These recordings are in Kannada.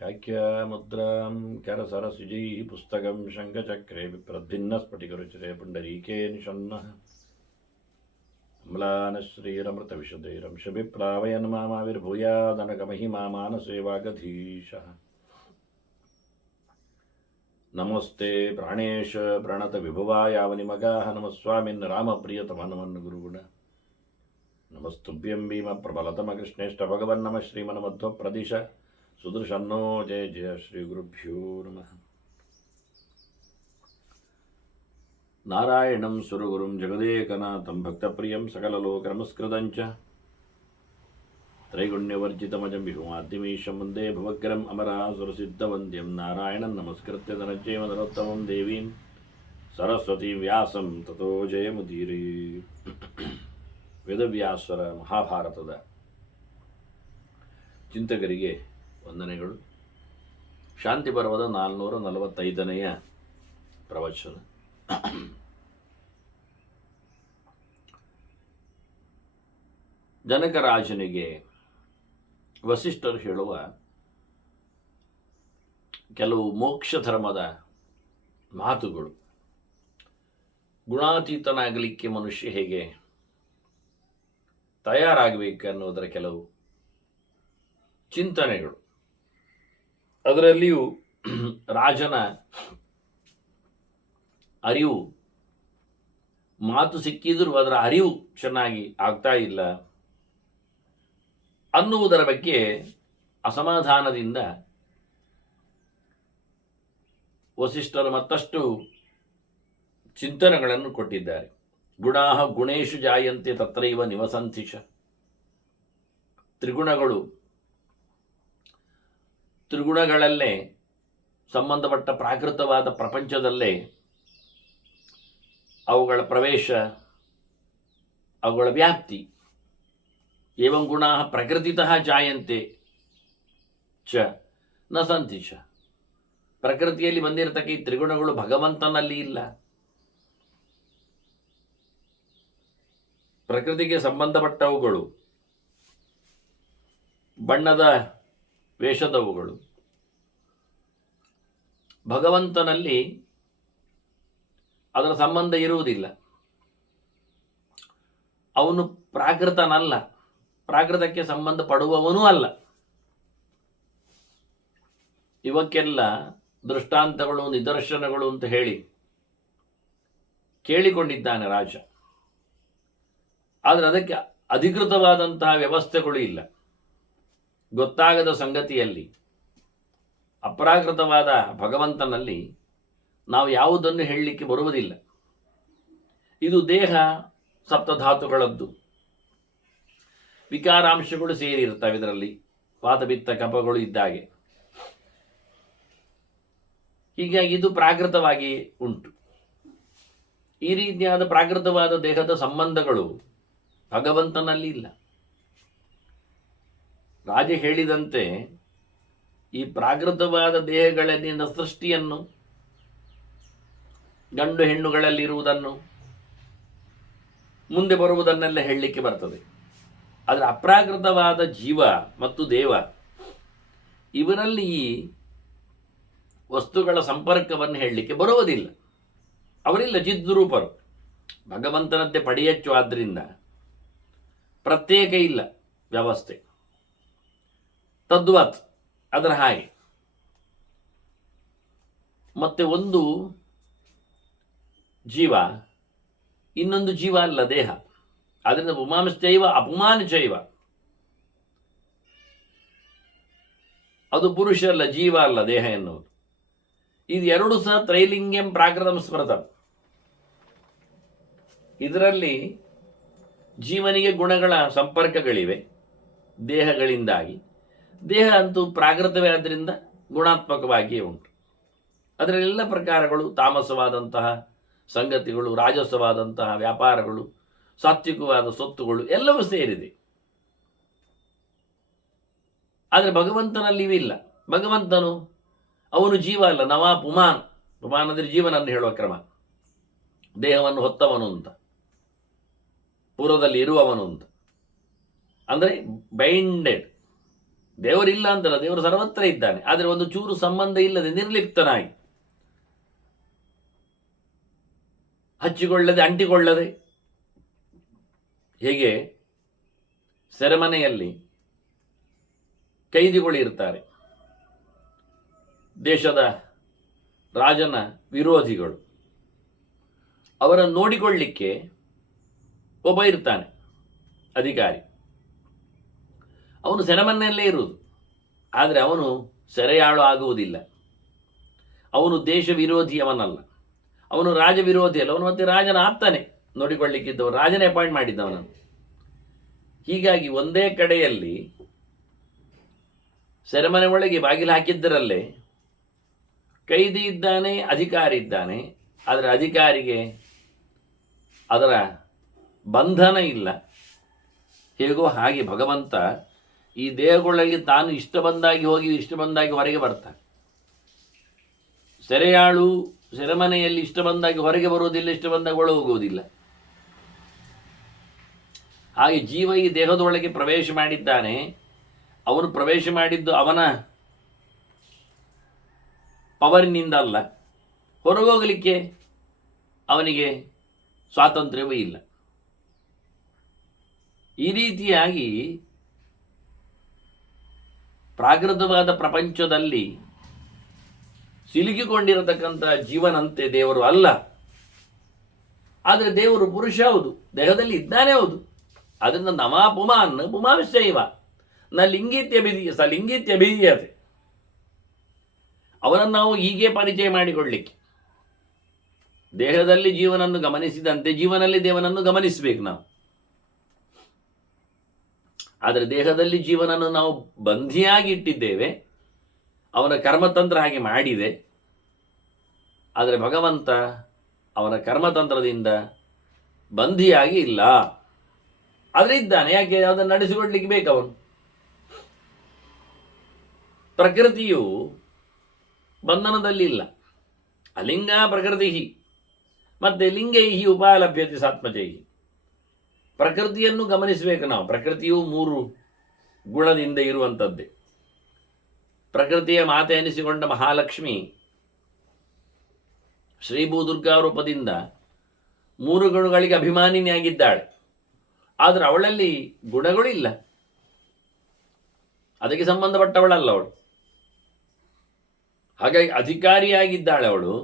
व्याख्यामुद्रां करसरसिजैः पुस्तकं शङ्खचक्रे विप्रद्भिन्नस्फटिकरुचिरे पुण्डरीके निषण्णः अम्लानश्रीरमृतविशदैरंशभिप्लावयन् मामाविर्भूयादनकमहिमा मानसे वागधीशः नमस्ते प्राणेश प्रणतविभुवायावनिमगाः नमस्वामिन् रामप्रियतमनमन् गुरुगुण नमस्तुभ्यं भीमप्रबलतमकृष्णेष्ट भगवन्नमः श्रीमन्मध्वप्रदिश सुदर्शन्नो जय जय श्रीगुरुभ्यो नमः नारायणं सुरगुरुं जगदेकनाथं भक्तप्रियं सकललोकनमस्कृतं च त्रैगुण्यवर्जितमजं विभुमाद्यमीशं वन्दे भवग्रम् अमरासुरसिद्धवन्द्यं नारायणं नमस्कृत्य धनञ्जय नरोत्तमं देवीं सरस्वतीं व्यासं ततो जयमुदीरे ವೇದವ್ಯಾಸರ ಮಹಾಭಾರತದ ಚಿಂತಕರಿಗೆ ವಂದನೆಗಳು. ಶಾಂತಿ ಪರ್ವದ 445ನೆಯ ಪ್ರವಚನ. ಜನಕರಾಜನಿಗೆ ವಸಿಷ್ಠರು ಹೇಳುವ ಕೆಲವು ಮೋಕ್ಷ ಧರ್ಮದ ಮಾತುಗಳು. ಗುಣಾತೀತನಾಗಲಿಕ್ಕೆ ಮನುಷ್ಯ ಹೇಗೆ ತಯಾರಾಗಬೇಕನ್ನುವುದರ ಕೆಲವು ಚಿಂತನೆಗಳು. ಅದರಲ್ಲಿಯೂ ರಾಜನ ಅರಿವು, ಮಾತು ಸಿಕ್ಕಿದರೂ ಅದರ ಅರಿವು ಚೆನ್ನಾಗಿ ಆಗ್ತಾ ಇಲ್ಲ ಅನ್ನುವುದರ ಬಗ್ಗೆ ಅಸಮಾಧಾನದಿಂದ ವಸಿಷ್ಠರು ಮತ್ತಷ್ಟು ಚಿಂತನೆಗಳನ್ನು ಕೊಟ್ಟಿದ್ದಾರೆ. ಗುಣಾಹ ಗುಣೇಶು ಜಾಯಂತೆ ತತ್ರೈವ ನಿವಸಂತಿಶ. ತ್ರಿಗುಣಗಳಲ್ಲೇ ಸಂಬಂಧಪಟ್ಟ ಪ್ರಾಕೃತವಾದ ಪ್ರಪಂಚದಲ್ಲೇ ಅವುಗಳ ಪ್ರವೇಶ, ಅವುಗಳ ವ್ಯಾಪ್ತಿ. ಏವಂ ಗುಣಾಹ ಪ್ರಕೃತಿತಃ ಜಾಯಂತೆ ಚ ನ ಸಂತಿಶ. ಪ್ರಕೃತಿಯಲ್ಲಿ ಬಂದಿರತಕ್ಕ ಈ ತ್ರಿಗುಣಗಳು ಭಗವಂತನಲ್ಲಿ ಇಲ್ಲ. ಪ್ರಕೃತಿಗೆ ಸಂಬಂಧಪಟ್ಟವುಗಳು, ಬಣ್ಣದ ವೇಷದವುಗಳು. ಭಗವಂತನಲ್ಲಿ ಅದರ ಸಂಬಂಧ ಇರುವುದಿಲ್ಲ. ಅವನು ಪ್ರಾಕೃತನಲ್ಲ, ಪ್ರಾಕೃತಕ್ಕೆ ಸಂಬಂಧ ಪಡುವವನೂ ಅಲ್ಲ. ಇವಕ್ಕೆಲ್ಲ ದೃಷ್ಟಾಂತಗಳು, ನಿದರ್ಶನಗಳು ಅಂತ ಹೇಳಿ ಕೇಳಿಕೊಂಡಿದ್ದಾನೆ ರಾಜ. ಆದರೆ ಅದಕ್ಕೆ ಅಧಿಕೃತವಾದಂತಹ ವ್ಯವಸ್ಥೆಗಳು ಇಲ್ಲ. ಗೊತ್ತಾಗದ ಸಂಗತಿಯಲ್ಲಿ, ಅಪ್ರಾಕೃತವಾದ ಭಗವಂತನಲ್ಲಿ ನಾವು ಯಾವುದನ್ನು ಹೇಳಲಿಕ್ಕೆ ಬರುವುದಿಲ್ಲ. ಇದು ದೇಹ ಸಪ್ತಧಾತುಗಳದ್ದು, ವಿಕಾರಾಂಶಗಳು ಸೇರಿರ್ತವೆ ಇದರಲ್ಲಿ, ವಾತಪಿತ್ತ ಕಫಗಳು ಇದ್ದಾಗೆ. ಹೀಗಾಗಿ ಇದು ಪ್ರಾಕೃತವಾಗಿ ಉಂಟು. ಈ ರೀತಿಯಾದ ಪ್ರಾಕೃತವಾದ ದೇಹದ ಸಂಬಂಧಗಳು ಭಗವಂತನಲ್ಲಿ ಇಲ್ಲ. ರಾಜ ಹೇಳಿದಂತೆ ಈ ಪ್ರಾಕೃತವಾದ ದೇಹಗಳಲ್ಲಿನ ಸೃಷ್ಟಿಯನ್ನು, ಗಂಡು ಹೆಣ್ಣುಗಳಲ್ಲಿರುವುದನ್ನು, ಮುಂದೆ ಬರುವುದನ್ನೆಲ್ಲ ಹೇಳಲಿಕ್ಕೆ ಬರ್ತದೆ. ಆದರೆ ಅಪ್ರಾಕೃತವಾದ ಜೀವ ಮತ್ತು ದೇವ, ಇವರಲ್ಲಿ ಈ ವಸ್ತುಗಳ ಸಂಪರ್ಕವನ್ನು ಹೇಳಲಿಕ್ಕೆ ಬರುವುದಿಲ್ಲ. ಅವರಿಲ್ಲ, ಚಿದ್ರೂಪರು. ಭಗವಂತನದ್ದೇ ಪಡಿಯಚ್ಚು. ಆದ್ದರಿಂದ ಪ್ರತ್ಯೇಕ ಇಲ್ಲ ವ್ಯವಸ್ಥೆ. ತದ್ವತ್ ಅದರ ಹಾಗೆ. ಮತ್ತೆ ಒಂದು ಜೀವ ಇನ್ನೊಂದು ಜೀವ ಅಲ್ಲ, ದೇಹ. ಅದರಿಂದ ಪುಮಾಂಶ್ಚೈವ ಅಪಮಾನಚೈವ. ಅದು ಪುರುಷ ಅಲ್ಲ, ಜೀವ ಅಲ್ಲ, ದೇಹ ಎನ್ನುವುದು. ಇದು ಎರಡು ಸಹ ತ್ರೈಲಿಂಗ್ಯಂ ಪ್ರಾಕೃತಂ ಸ್ಮೃತಂ. ಇದರಲ್ಲಿ ಜೀವನಿಗೆ ಗುಣಗಳ ಸಂಪರ್ಕಗಳಿವೆ ದೇಹಗಳಿಂದಾಗಿ. ದೇಹ ಅಂತೂ ಪ್ರಾಕೃತವೇ ಆದ್ದರಿಂದ ಗುಣಾತ್ಮಕವಾಗಿಯೇ ಉಂಟು. ಅದರಲ್ಲೆಲ್ಲ ಪ್ರಕಾರಗಳು, ತಾಮಸವಾದಂತಹ ಸಂಗತಿಗಳು, ರಾಜಸವಾದಂತಹ ವ್ಯಾಪಾರಗಳು, ಸಾತ್ವಿಕವಾದ ಸೊತ್ತುಗಳು ಎಲ್ಲವೂ ಸೇರಿದೆ. ಆದರೆ ಭಗವಂತನಲ್ಲಿ ಇವಿಲ್ಲ. ಭಗವಂತನು ಅವನು ಜೀವ ಅಲ್ಲ, ನವಾ ಪುಮಾನ್. ಪುಮಾನ್ ಅಂದರೆ ಜೀವನನ್ನು ಹೇಳುವ ಕ್ರಮ. ದೇಹವನ್ನು ಹೊತ್ತವನು ಅಂತ, ಪೂರ್ವದಲ್ಲಿ ಇರುವವನು ಅಂತ. ಅಂದರೆ ಬೈಂಡೆಡ್. ದೇವರಿಲ್ಲ ಅಂತಲ್ಲ, ದೇವರು ಸರ್ವತ್ರ ಇದ್ದಾನೆ, ಆದರೆ ಒಂದು ಚೂರು ಸಂಬಂಧ ಇಲ್ಲದೆ ನಿರ್ಲಿಪ್ತನಾಗಿ, ಹಚ್ಚಿಕೊಳ್ಳದೆ ಅಂಟಿಕೊಳ್ಳದೆ. ಹೇಗೆ ಸೆರೆಮನೆಯಲ್ಲಿ ಕೈದಿಗಳು ಇರ್ತಾರೆ, ದೇಶದ ರಾಜನ ವಿರೋಧಿಗಳು, ಅವರನ್ನು ನೋಡಿಕೊಳ್ಳಿಕ್ಕೆ ಒಬ್ಬ ಇರ್ತಾನೆ ಅಧಿಕಾರಿ. ಅವನು ಸೆರೆಮನೆಯಲ್ಲೇ ಇರುವುದು, ಆದರೆ ಅವನು ಸೆರೆಯಾಳು ಆಗುವುದಿಲ್ಲ. ಅವನು ದೇಶ ವಿರೋಧಿ ಅವನಲ್ಲ, ಅವನು ರಾಜ ವಿರೋಧಿ ಅಲ್ಲ, ಅವನು ಮತ್ತೆ ರಾಜನ ಆಪ್ತಾನೆ. ನೋಡಿಕೊಳ್ಳಿಕ್ಕಿದ್ದವರು ರಾಜನೇ ಅಪಾಯಿಂಟ್ ಮಾಡಿದ್ದವನನ್ನು. ಹೀಗಾಗಿ ಒಂದೇ ಕಡೆಯಲ್ಲಿ ಸೆರೆಮನೆ ಒಳಗೆ ಬಾಗಿಲು ಹಾಕಿದ್ದರಲ್ಲೇ ಕೈದಿ ಇದ್ದಾನೆ, ಅಧಿಕಾರಿ ಇದ್ದಾನೆ. ಆದರೆ ಅಧಿಕಾರಿಗೆ ಅದರ ಬಂಧನ ಇಲ್ಲ. ಹೇಗೋ ಹಾಗೆ ಭಗವಂತ ಈ ದೇಹಗಳಲ್ಲಿ ತಾನು ಇಷ್ಟ ಬಂದಾಗಿ ಹೋಗಿ ಇಷ್ಟ ಬಂದಾಗಿ ಹೊರಗೆ ಬರ್ತಾನೆ. ಸೆರೆಯಾಳು ಸೆರೆಮನೆಯಲ್ಲಿ ಇಷ್ಟ ಬಂದಾಗಿ ಹೊರಗೆ ಬರುವುದಿಲ್ಲ, ಇಷ್ಟ ಬಂದಾಗ ಒಳ ಹೋಗುವುದಿಲ್ಲ. ಹಾಗೆ ಜೀವ ಈ ದೇಹದೊಳಗೆ ಪ್ರವೇಶ ಮಾಡಿದ್ದಾನೆ. ಅವನು ಪ್ರವೇಶ ಮಾಡಿದ್ದು ಅವನ ಪವರಿನಿಂದ ಅಲ್ಲ, ಹೊರಗೋಗಲಿಕ್ಕೆ ಅವನಿಗೆ ಸ್ವಾತಂತ್ರ್ಯವೂ ಇಲ್ಲ. ಈ ರೀತಿಯಾಗಿ ಪ್ರಾಕೃತವಾದ ಪ್ರಪಂಚದಲ್ಲಿ ಸಿಲುಕಿಕೊಂಡಿರತಕ್ಕಂಥ ಜೀವನಂತೆ ದೇವರು ಅಲ್ಲ. ಆದರೆ ದೇವರು ಪುರುಷ ಹೌದು, ದೇಹದಲ್ಲಿ ಇದ್ದಾನೆ ಹೌದು. ಅದರಿಂದ ನಮಾ ಪುಮಾನ್ ಪುಮಾಂಶೈವ ನ ಲಿಂಗಿತ್ಯಭಿಧೀಯ ಸ ಲಿಂಗಿತ್ಯಭಿಧೀಯತೆ. ಅವನನ್ನು ನಾವು ಹೀಗೆ ಪರಿಚಯ ಮಾಡಿಕೊಳ್ಳಿಕ್ಕೆ, ದೇಹದಲ್ಲಿ ಜೀವನನ್ನು ಗಮನಿಸಿದಂತೆ ಜೀವನಲ್ಲಿ ದೇವನನ್ನು ಗಮನಿಸಬೇಕು ನಾವು. ಆದರೆ ದೇಹದಲ್ಲಿ ಜೀವನನ್ನು ನಾವು ಬಂಧಿಯಾಗಿ ಇಟ್ಟಿದ್ದೇವೆ, ಅವನ ಕರ್ಮತಂತ್ರ ಹಾಗೆ ಮಾಡಿದೆ. ಆದರೆ ಭಗವಂತ ಅವನ ಕರ್ಮತಂತ್ರದಿಂದ ಬಂಧಿಯಾಗಿ ಇಲ್ಲ, ಆದರೆ ಇದ್ದಾನೆ. ಯಾಕೆ? ಅದನ್ನು ನಡೆಸಿಕೊಡ್ಲಿಕ್ಕೆ ಬೇಕವನು. ಪ್ರಕೃತಿಯು ಬಂಧನದಲ್ಲಿ ಇಲ್ಲ. ಅಲಿಂಗ ಪ್ರಕೃತಿ ಮತ್ತೆ ಲಿಂಗೈ ಉಪಾಲಭ್ಯತೆ ಸಾತ್ಮಜೈ. ಪ್ರಕೃತಿಯನ್ನು ಗಮನಿಸಬೇಕು ನಾವು. ಪ್ರಕೃತಿಯು 3 ಗುಣದಿಂದ ಇರುವಂಥದ್ದೇ. ಪ್ರಕೃತಿಯ ಮಾತೆ ಎನಿಸಿಕೊಂಡ ಮಹಾಲಕ್ಷ್ಮಿ ಶ್ರೀಭೂದುರ್ಗಾ ರೂಪದಿಂದ 3 ಗುಣಗಳಿಗೆ ಅಭಿಮಾನಿನಿಯಾಗಿದ್ದಾಳೆ. ಆದರೆ ಅವಳಲ್ಲಿ ಗುಣಗಳಿಲ್ಲ, ಅದಕ್ಕೆ ಸಂಬಂಧಪಟ್ಟವಳಲ್ಲ ಅವಳು. ಹಾಗಾಗಿ ಅಧಿಕಾರಿಯಾಗಿದ್ದಾಳೆ ಅವಳು.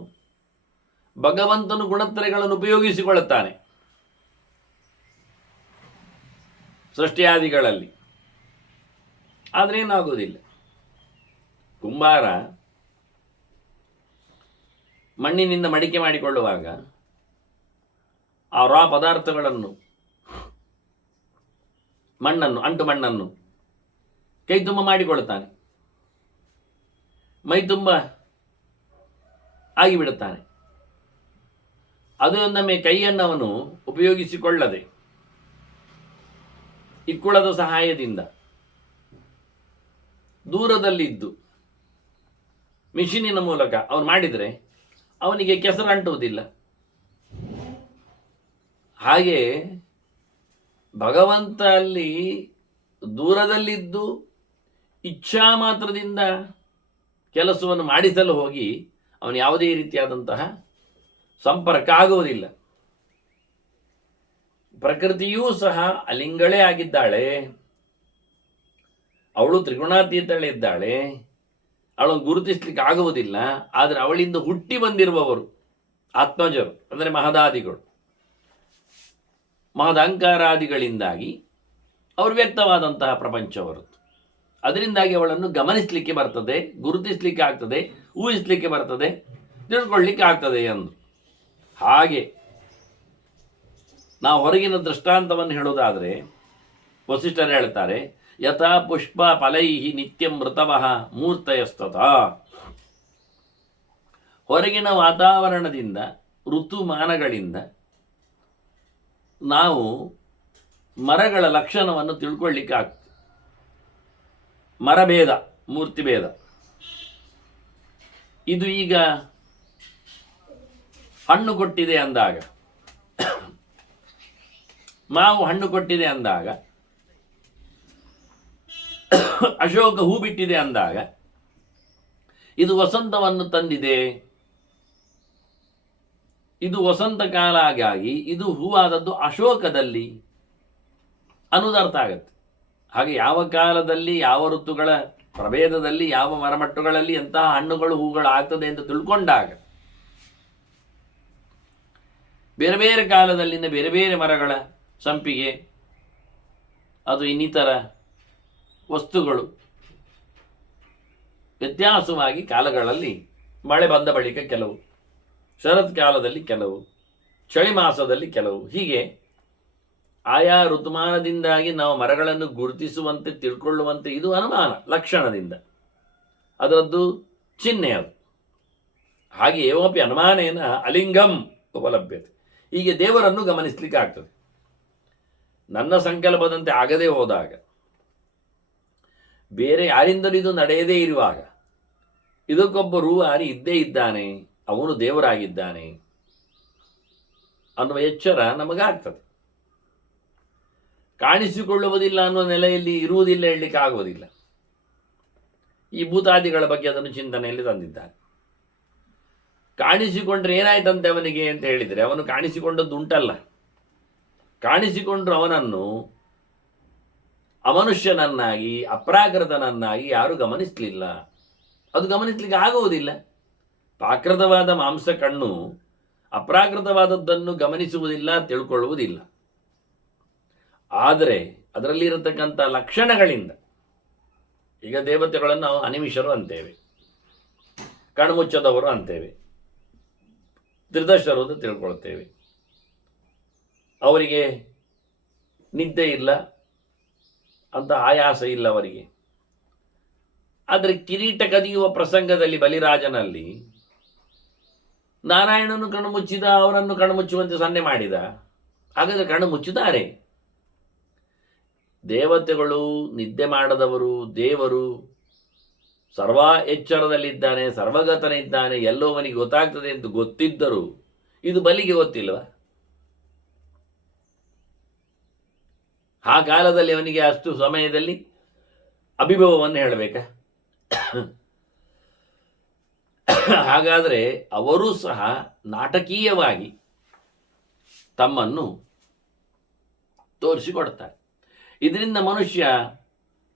ಭಗವಂತನು ಗುಣತ್ರಯಗಳನ್ನು ಉಪಯೋಗಿಸಿಕೊಳ್ಳುತ್ತಾನೆ ಸೃಷ್ಟಿಯಾದಿಗಳಲ್ಲಿ. ಆದರೆ ಏನಾಗುವುದಿಲ್ಲ. ಕುಂಬಾರ ಮಣ್ಣಿನಿಂದ ಮಡಿಕೆ ಮಾಡಿಕೊಳ್ಳುವಾಗ ಆ ರಾ ಪದಾರ್ಥಗಳನ್ನು, ಅಂಟು ಮಣ್ಣನ್ನು ಕೈ ತುಂಬ ಮಾಡಿಕೊಳ್ಳುತ್ತಾನೆ, ಮೈ ತುಂಬ ಆಗಿಬಿಡುತ್ತಾನೆ. ಅದೊಂದೊಮ್ಮೆ ಕೈಯನ್ನು ಅವನು ಉಪಯೋಗಿಸಿಕೊಳ್ಳದೆ ಇಕ್ಕುಳದ ಸಹಾಯದಿಂದ ದೂರದಲ್ಲಿದ್ದು ಮಿಷಿನಿನ ಮೂಲಕ ಅವನು ಮಾಡಿದರೆ ಅವನಿಗೆ ಕೆಸರು ಅಂಟುವುದಿಲ್ಲ. ಹಾಗೆ ಭಗವಂತ ಅಲ್ಲಿ ದೂರದಲ್ಲಿದ್ದು ಇಚ್ಛಾ ಮಾತ್ರದಿಂದ ಕೆಲಸವನ್ನು ಮಾಡಿಸಲು ಹೋಗಿ ಅವನು ಯಾವುದೇ ರೀತಿಯಾದಂತಹ ಸಂಪರ್ಕ ಆಗುವುದಿಲ್ಲ. ಪ್ರಕೃತಿಯೂ ಸಹ ಅಲಿಂಗಳೇ ಆಗಿದ್ದಾಳೆ. ಅವಳು ತ್ರಿಗುಣಾತೀತಳಿದ್ದಾಳೆ. ಅವಳನ್ನು ಗುರುತಿಸ್ಲಿಕ್ಕೆ ಆಗುವುದಿಲ್ಲ. ಆದರೆ ಅವಳಿಂದ ಹುಟ್ಟಿ ಬಂದಿರುವವರು ಆತ್ಮಜರು, ಅಂದರೆ ಮಹದಾದಿಗಳು. ಮಹದಹಂಕಾರಾದಿಗಳಿಂದಾಗಿ ಅವರು ವ್ಯಕ್ತವಾದಂತಹ ಪ್ರಪಂಚವರದ್ದು. ಅದರಿಂದಾಗಿ ಅವಳನ್ನು ಗಮನಿಸಲಿಕ್ಕೆ ಬರ್ತದೆ, ಗುರುತಿಸಲಿಕ್ಕೆ ಆಗ್ತದೆ, ಊಹಿಸಲಿಕ್ಕೆ ಬರ್ತದೆ, ತಿಳ್ಕೊಳ್ಳಿಕ್ಕೆ ಆಗ್ತದೆ ಎಂದು. ಹಾಗೆ ನಾವು ಹೊರಗಿನ ದೃಷ್ಟಾಂತವನ್ನು ಹೇಳೋದಾದರೆ ವಸಿಷ್ಠರು ಹೇಳ್ತಾರೆ, ಯಥಾ ಪುಷ್ಪ ಫಲೈಹಿ ನಿತ್ಯಂ ಮೃತವಃ ಮೂರ್ತಯಸ್ತತ. ಹೊರಗಿನ ವಾತಾವರಣದಿಂದ, ಋತುಮಾನಗಳಿಂದ ನಾವು ಮರಗಳ ಲಕ್ಷಣವನ್ನು ತಿಳ್ಕೊಳ್ಳಿಕ್ಕೆ ಆಗ್ತದೆ. ಮರಭೇದ, ಮೂರ್ತಿಭೇದ. ಇದು ಈಗ ಹಣ್ಣು ಕೊಟ್ಟಿದೆ ಅಂದಾಗ, ಮಾವು ಹಣ್ಣು ಕೊಟ್ಟಿದೆ ಅಂದಾಗ ಅಶೋಕ ಹೂ ಬಿಟ್ಟಿದೆ ಅಂದಾಗ ಇದು ವಸಂತವನ್ನು ತಂದಿದೆ, ಇದು ವಸಂತ ಕಾಲ ಆಗಿ ಇದು ಹೂವಾದದ್ದು ಅಶೋಕದಲ್ಲಿ ಅನ್ನೋದು ಅರ್ಥ ಆಗತ್ತೆ. ಹಾಗೆ ಯಾವ ಕಾಲದಲ್ಲಿ ಯಾವ ಋತುಗಳ ಪ್ರಭೇದದಲ್ಲಿ ಯಾವ ಮರಮಟ್ಟುಗಳಲ್ಲಿ ಎಂತಹ ಹಣ್ಣುಗಳು ಹೂಗಳು ಆಗ್ತದೆ ಅಂತ ತಿಳ್ಕೊಂಡಾಗ ಬೇರೆ ಬೇರೆ ಕಾಲದಲ್ಲಿನ ಬೇರೆ ಬೇರೆ ಮರಗಳ ಸಂಪಿಗೆ ಅದು ಇನ್ನಿತರ ವಸ್ತುಗಳು ವ್ಯತ್ಯಾಸವಾಗಿ ಕಾಲಗಳಲ್ಲಿ ಮಳೆ ಬಂದ ಬಳಿಕ ಕೆಲವು, ಶರತ್ ಕಾಲದಲ್ಲಿ ಕೆಲವು, ಚಳಿ ಮಾಸದಲ್ಲಿ ಕೆಲವು, ಹೀಗೆ ಆಯಾ ಋತುಮಾನದಿಂದಾಗಿ ನಾವು ಮರಗಳನ್ನು ಗುರುತಿಸುವಂತೆ ತಿಳ್ಕೊಳ್ಳುವಂತೆ ಇದು ಅನುಮಾನ ಲಕ್ಷಣದಿಂದ ಅದರದ್ದು ಚಿಹ್ನೆ ಅದು. ಹಾಗೆ ಏವಪಿ ಅನುಮಾನೇನ ಅಲಿಂಗಂ ಉಪಲಭ್ಯತೆ. ಹೀಗೆ ದೇವರನ್ನು ಗಮನಿಸಲಿಕ್ಕೆ ಆಗ್ತದೆ. ನನ್ನ ಸಂಕಲ್ಪದಂತೆ ಆಗದೇ ಹೋದಾಗ, ಬೇರೆ ಯಾರಿಂದಲೂ ಇದು ನಡೆಯದೇ ಇರುವಾಗ ಇದಕ್ಕೊಬ್ಬ ರೂವಾರಿ ಇದ್ದೇ ಇದ್ದಾನೆ, ಅವನು ದೇವರಾಗಿದ್ದಾನೆ ಅನ್ನುವ ಎಚ್ಚರ ನಮಗಾಗ್ತದೆ. ಕಾಣಿಸಿಕೊಳ್ಳುವುದಿಲ್ಲ ಅನ್ನುವ ನೆಲೆಯಲ್ಲಿ ಇರುವುದಿಲ್ಲ ಹೇಳಲಿಕ್ಕೆ ಆಗುವುದಿಲ್ಲ. ಈ ಭೂತಾದಿಗಳ ಬಗ್ಗೆ ಅದನ್ನು ಚಿಂತನೆಯಲ್ಲಿ ತಂದಿದ್ದಾನೆ. ಕಾಣಿಸಿಕೊಂಡ್ರೆ ಏನಾಯ್ತಂತೆ ಅವನಿಗೆ ಅಂತ ಹೇಳಿದರೆ, ಅವನು ಕಾಣಿಸಿಕೊಂಡದ್ದು ಉಂಟಲ್ಲ, ಕಾಣಿಸಿಕೊಂಡ್ರು ಅವನನ್ನು ಅಮನುಷ್ಯನನ್ನಾಗಿ ಅಪ್ರಾಕೃತನನ್ನಾಗಿ ಯಾರೂ ಗಮನಿಸಲಿಲ್ಲ. ಅದು ಗಮನಿಸಲಿಕ್ಕೆ ಆಗುವುದಿಲ್ಲ. ಪ್ರಾಕೃತವಾದ ಮಾಂಸ ಕಣ್ಣು ಅಪ್ರಾಕೃತವಾದದ್ದನ್ನು ಗಮನಿಸುವುದಿಲ್ಲ, ತಿಳ್ಕೊಳ್ಳುವುದಿಲ್ಲ. ಆದರೆ ಅದರಲ್ಲಿರತಕ್ಕಂಥ ಲಕ್ಷಣಗಳಿಂದ, ಈಗ ದೇವತೆಗಳನ್ನು ನಾವು ಅನಿಮಿಷರು ಅಂತೇವೆ, ಕಣ್ಮುಚ್ಚದವರು ಅಂತೇವೆ, ತ್ರಿದಶರು ಅಂತ ತಿಳ್ಕೊಳ್ತೇವೆ. ಅವರಿಗೆ ನಿದ್ದೆ ಇಲ್ಲ ಅಂತ ಆಯಾಸ ಇಲ್ಲ ಅವರಿಗೆ. ಆದರೆ ಕಿರೀಟ ಕದಿಯುವ ಪ್ರಸಂಗದಲ್ಲಿ ಬಲಿರಾಜನಲ್ಲಿ ನಾರಾಯಣನು ಕಣ್ಣು ಮುಚ್ಚಿದ, ಅವರನ್ನು ಕಣ್ಣು ಮುಚ್ಚುವಂತೆ ಸನ್ನೆ ಮಾಡಿದ. ಹಾಗಾದರೆ ಕಣ್ಣು ಮುಚ್ಚಿದ್ದಾರೆ. ದೇವತೆಗಳು ನಿದ್ದೆ ಮಾಡದವರು, ದೇವರು ಸರ್ವ ಎಚ್ಚರದಲ್ಲಿದ್ದಾನೆ, ಸರ್ವಗತನಿದ್ದಾನೆ, ಎಲ್ಲೋವನಿಗೆ ಗೊತ್ತಾಗ್ತದೆ ಅಂತ ಗೊತ್ತಿದ್ದರೂ ಇದು ಬಲಿಗೆ ಗೊತ್ತಿಲ್ವ? ಆ ಕಾಲದಲ್ಲಿ ಅವನಿಗೆ ಅಷ್ಟು ಸಮಯದಲ್ಲಿ ಅಭಿಭವವನ್ನು ಹೇಳಬೇಕಾ? ಹಾಗಾದರೆ ಅವರೂ ಸಹ ನಾಟಕೀಯವಾಗಿ ತಮ್ಮನ್ನು ತೋರಿಸಿಕೊಡ್ತಾರೆ. ಇದರಿಂದ ಮನುಷ್ಯ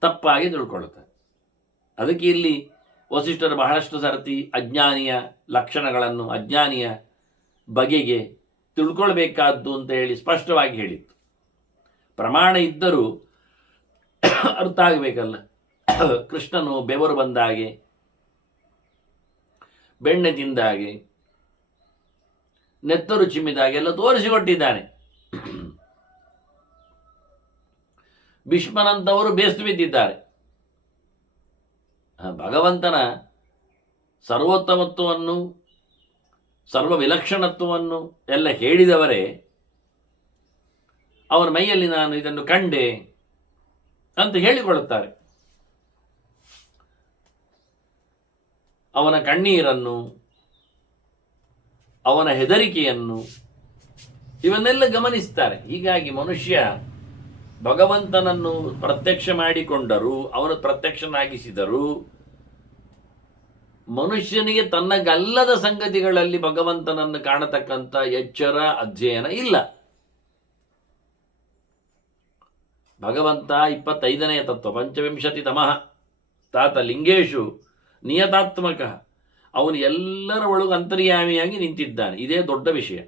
ತಪ್ಪಾಗಿ ತಿಳ್ಕೊಳ್ತಾರೆ. ಅದಕ್ಕೆ ಇಲ್ಲಿ ವಸಿಷ್ಠರು ಬಹಳಷ್ಟು ಸರ್ತಿ ಅಜ್ಞಾನಿಯ ಲಕ್ಷಣಗಳನ್ನು, ಅಜ್ಞಾನಿಯ ಬಗೆಗೆ ತಿಳ್ಕೊಳ್ಬೇಕಾದ್ದು ಅಂತ ಹೇಳಿ ಸ್ಪಷ್ಟವಾಗಿ ಹೇಳಿತ್ತು. ಪ್ರಮಾಣ ಇದ್ದರೂ ಅರ್ಥ ಆಗಬೇಕಲ್ಲ. ಕೃಷ್ಣನು ಬೆವರು ಬಂದಾಗೆ, ಬೆಣ್ಣೆ ತಿಂದಾಗೆ, ನೆತ್ತರು ಚಿಮ್ಮಿದಾಗೆ ಎಲ್ಲ ತೋರಿಸಿಕೊಟ್ಟಿದ್ದಾನೆ. ಭೀಷ್ಮನಂತವರು ಬೇಸ್ತು ಬಿದ್ದಿದ್ದಾರೆ. ಭಗವಂತನ ಸರ್ವೋತ್ತಮತ್ವವನ್ನು, ಸರ್ವ ವಿಲಕ್ಷಣತ್ವವನ್ನು ಎಲ್ಲ ಹೇಳಿದವರೇ ಅವನ ಮೈಯಲ್ಲಿ ನಾನು ಇದನ್ನು ಕಂಡೆ ಅಂತ ಹೇಳಿಕೊಳ್ಳುತ್ತಾರೆ. ಅವನ ಕಣ್ಣೀರನ್ನು, ಅವನ ಹೆದರಿಕೆಯನ್ನು ಇವನ್ನೆಲ್ಲ ಗಮನಿಸ್ತಾರೆ. ಹೀಗಾಗಿ ಮನುಷ್ಯ ಭಗವಂತನನ್ನು ಪ್ರತ್ಯಕ್ಷ ಮಾಡಿಕೊಂಡರೂ, ಅವನು ಪ್ರತ್ಯಕ್ಷನಾಗಿಸಿದರೂ ಮನುಷ್ಯನಿಗೆ ತನ್ನಗಲ್ಲದ ಸಂಗತಿಗಳಲ್ಲಿ ಭಗವಂತನನ್ನು ಕಾಣತಕ್ಕಂಥ ಎಚ್ಚರ, ಅಧ್ಯಯನ ಇಲ್ಲ. ಭಗವಂತ 25ನೇ ತತ್ವ, ಪಂಚವಿಂಶತಿ ತಮಃ ತಾತ ಲಿಂಗೇಶು ನಿಯತಾತ್ಮಕ, ಅವನು ಎಲ್ಲರ ಒಳಗೂ ಅಂತರ್ಯಾಮಿಯಾಗಿ ನಿಂತಿದ್ದಾನೆ. ಇದೇ ದೊಡ್ಡ ವಿಷಯ.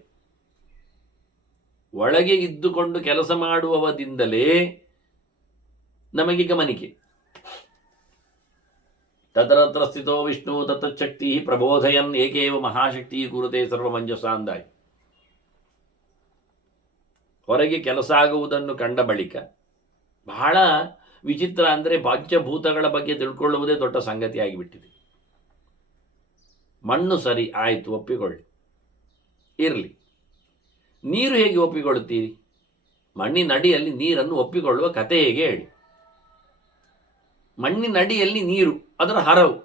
ಒಳಗೆ ಇದ್ದುಕೊಂಡು ಕೆಲಸ ಮಾಡುವವದಿಂದಲೇ ನಮಗೆ ಗಮನಿಕೆ. ತದರತ್ರ ಸ್ಥಿತೋ ವಿಷ್ಣು ತತ್ತಚ್ಛಕ್ತಿ ಪ್ರಬೋಧಯನ್ ಏಕೇವ ಮಹಾಶಕ್ತಿ ಕುರುತೆ ಸರ್ವಮಂಜಸ ಅಂದಾಯಿ. ಹೊರಗೆ ಕೆಲಸ ಆಗುವುದನ್ನು ಕಂಡ ಬಳಿಕ ಬಹಳ ವಿಚಿತ್ರ ಅಂದರೆ ಪಂಚಭೂತಗಳ ಬಗ್ಗೆ ತಿಳ್ಕೊಳ್ಳುವುದೇ ದೊಡ್ಡ ಸಂಗತಿ ಆಗಿಬಿಟ್ಟಿದೆ. ಮಣ್ಣು ಸರಿ, ಆಯಿತು, ಒಪ್ಪಿಕೊಳ್ಳಿ, ಇರಲಿ. ನೀರು ಹೇಗೆ ಒಪ್ಪಿಕೊಳ್ಳುತ್ತೀರಿ? ಮಣ್ಣಿನಡಿಯಲ್ಲಿ ನೀರನ್ನು ಒಪ್ಪಿಕೊಳ್ಳುವ ಕಥೆ ಹೇಗೆ ಹೇಳಿ? ಮಣ್ಣಿನಡಿಯಲ್ಲಿ ನೀರು, ಅದರ ಹರವು,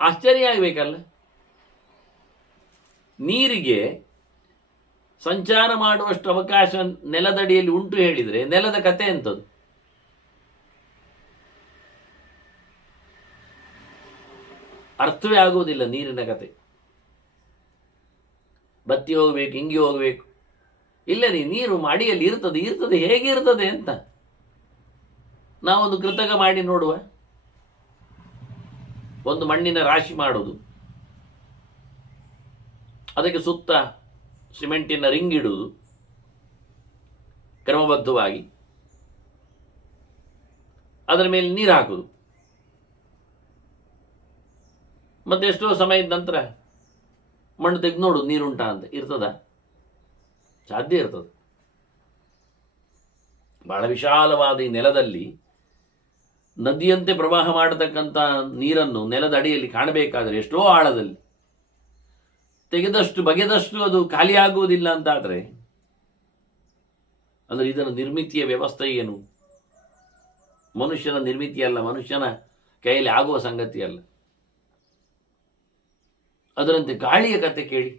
ಆಶ್ಚರ್ಯ ಆಗಬೇಕಲ್ಲ. ನೀರಿಗೆ ಸಂಚಾರ ಮಾಡುವಷ್ಟು ಅವಕಾಶ ನೆಲದಡಿಯಲ್ಲಿ ಉಂಟು ಹೇಳಿದರೆ ನೆಲದ ಕಥೆ ಎಂಥದ್ದು? ಅರ್ಥವೇ ಆಗುವುದಿಲ್ಲ ನೀರಿನ ಕತೆ. ಬತ್ತಿ ಹೋಗಬೇಕು, ಹಿಂಗೆ ಹೋಗಬೇಕು, ಇಲ್ಲ ರೀ ನೀರು ಅಡಿಯಲ್ಲಿ ಇರ್ತದೆ ಹೇಗಿರ್ತದೆ ಅಂತ ನಾವೊಂದು ಕೃತಕ ಮಾಡಿ ನೋಡುವ. ಒಂದು ಮಣ್ಣಿನ ರಾಶಿ ಮಾಡುವುದು, ಅದಕ್ಕೆ ಸುತ್ತ ಸಿಮೆಂಟಿನ ರಿಂಗ್ ಇಡುವುದು ಕ್ರಮಬದ್ಧವಾಗಿ, ಅದರ ಮೇಲೆ ನೀರು ಹಾಕುವುದು, ಮತ್ತೆ ಎಷ್ಟೋ ಸಮಯದ ನಂತರ ಮಣ್ಣು ತೆಗೆದು ನೋಡುದು ನೀರುಂಟಾ ಅಂತ. ಇರ್ತದ? ಸಾಧ್ಯ ಇರ್ತದೆ. ಬಹಳ ವಿಶಾಲವಾದ ಈ ನೆಲದಲ್ಲಿ ನದಿಯಂತೆ ಪ್ರವಾಹ ಮಾಡತಕ್ಕಂಥ ನೀರನ್ನು ನೆಲದ ಅಡಿಯಲ್ಲಿ ಕಾಣಬೇಕಾದರೆ ಎಷ್ಟೋ ಆಳದಲ್ಲಿ ತೆಗೆದಷ್ಟು ಬಗೆದಷ್ಟು ಅದು ಖಾಲಿಯಾಗುವುದಿಲ್ಲ ಅಂತಾದರೆ ಅಂದರೆ ಇದರ ನಿರ್ಮಿತಿಯ ವ್ಯವಸ್ಥೆ ಏನು? ಮನುಷ್ಯನ ನಿರ್ಮಿತಿ ಅಲ್ಲ, ಮನುಷ್ಯನ ಕೈಯಲ್ಲಿ ಆಗುವ ಸಂಗತಿ ಅಲ್ಲ. ಅದರಂತೆ ಗಾಳಿಯ ಕತೆ ಕೇಳಿ.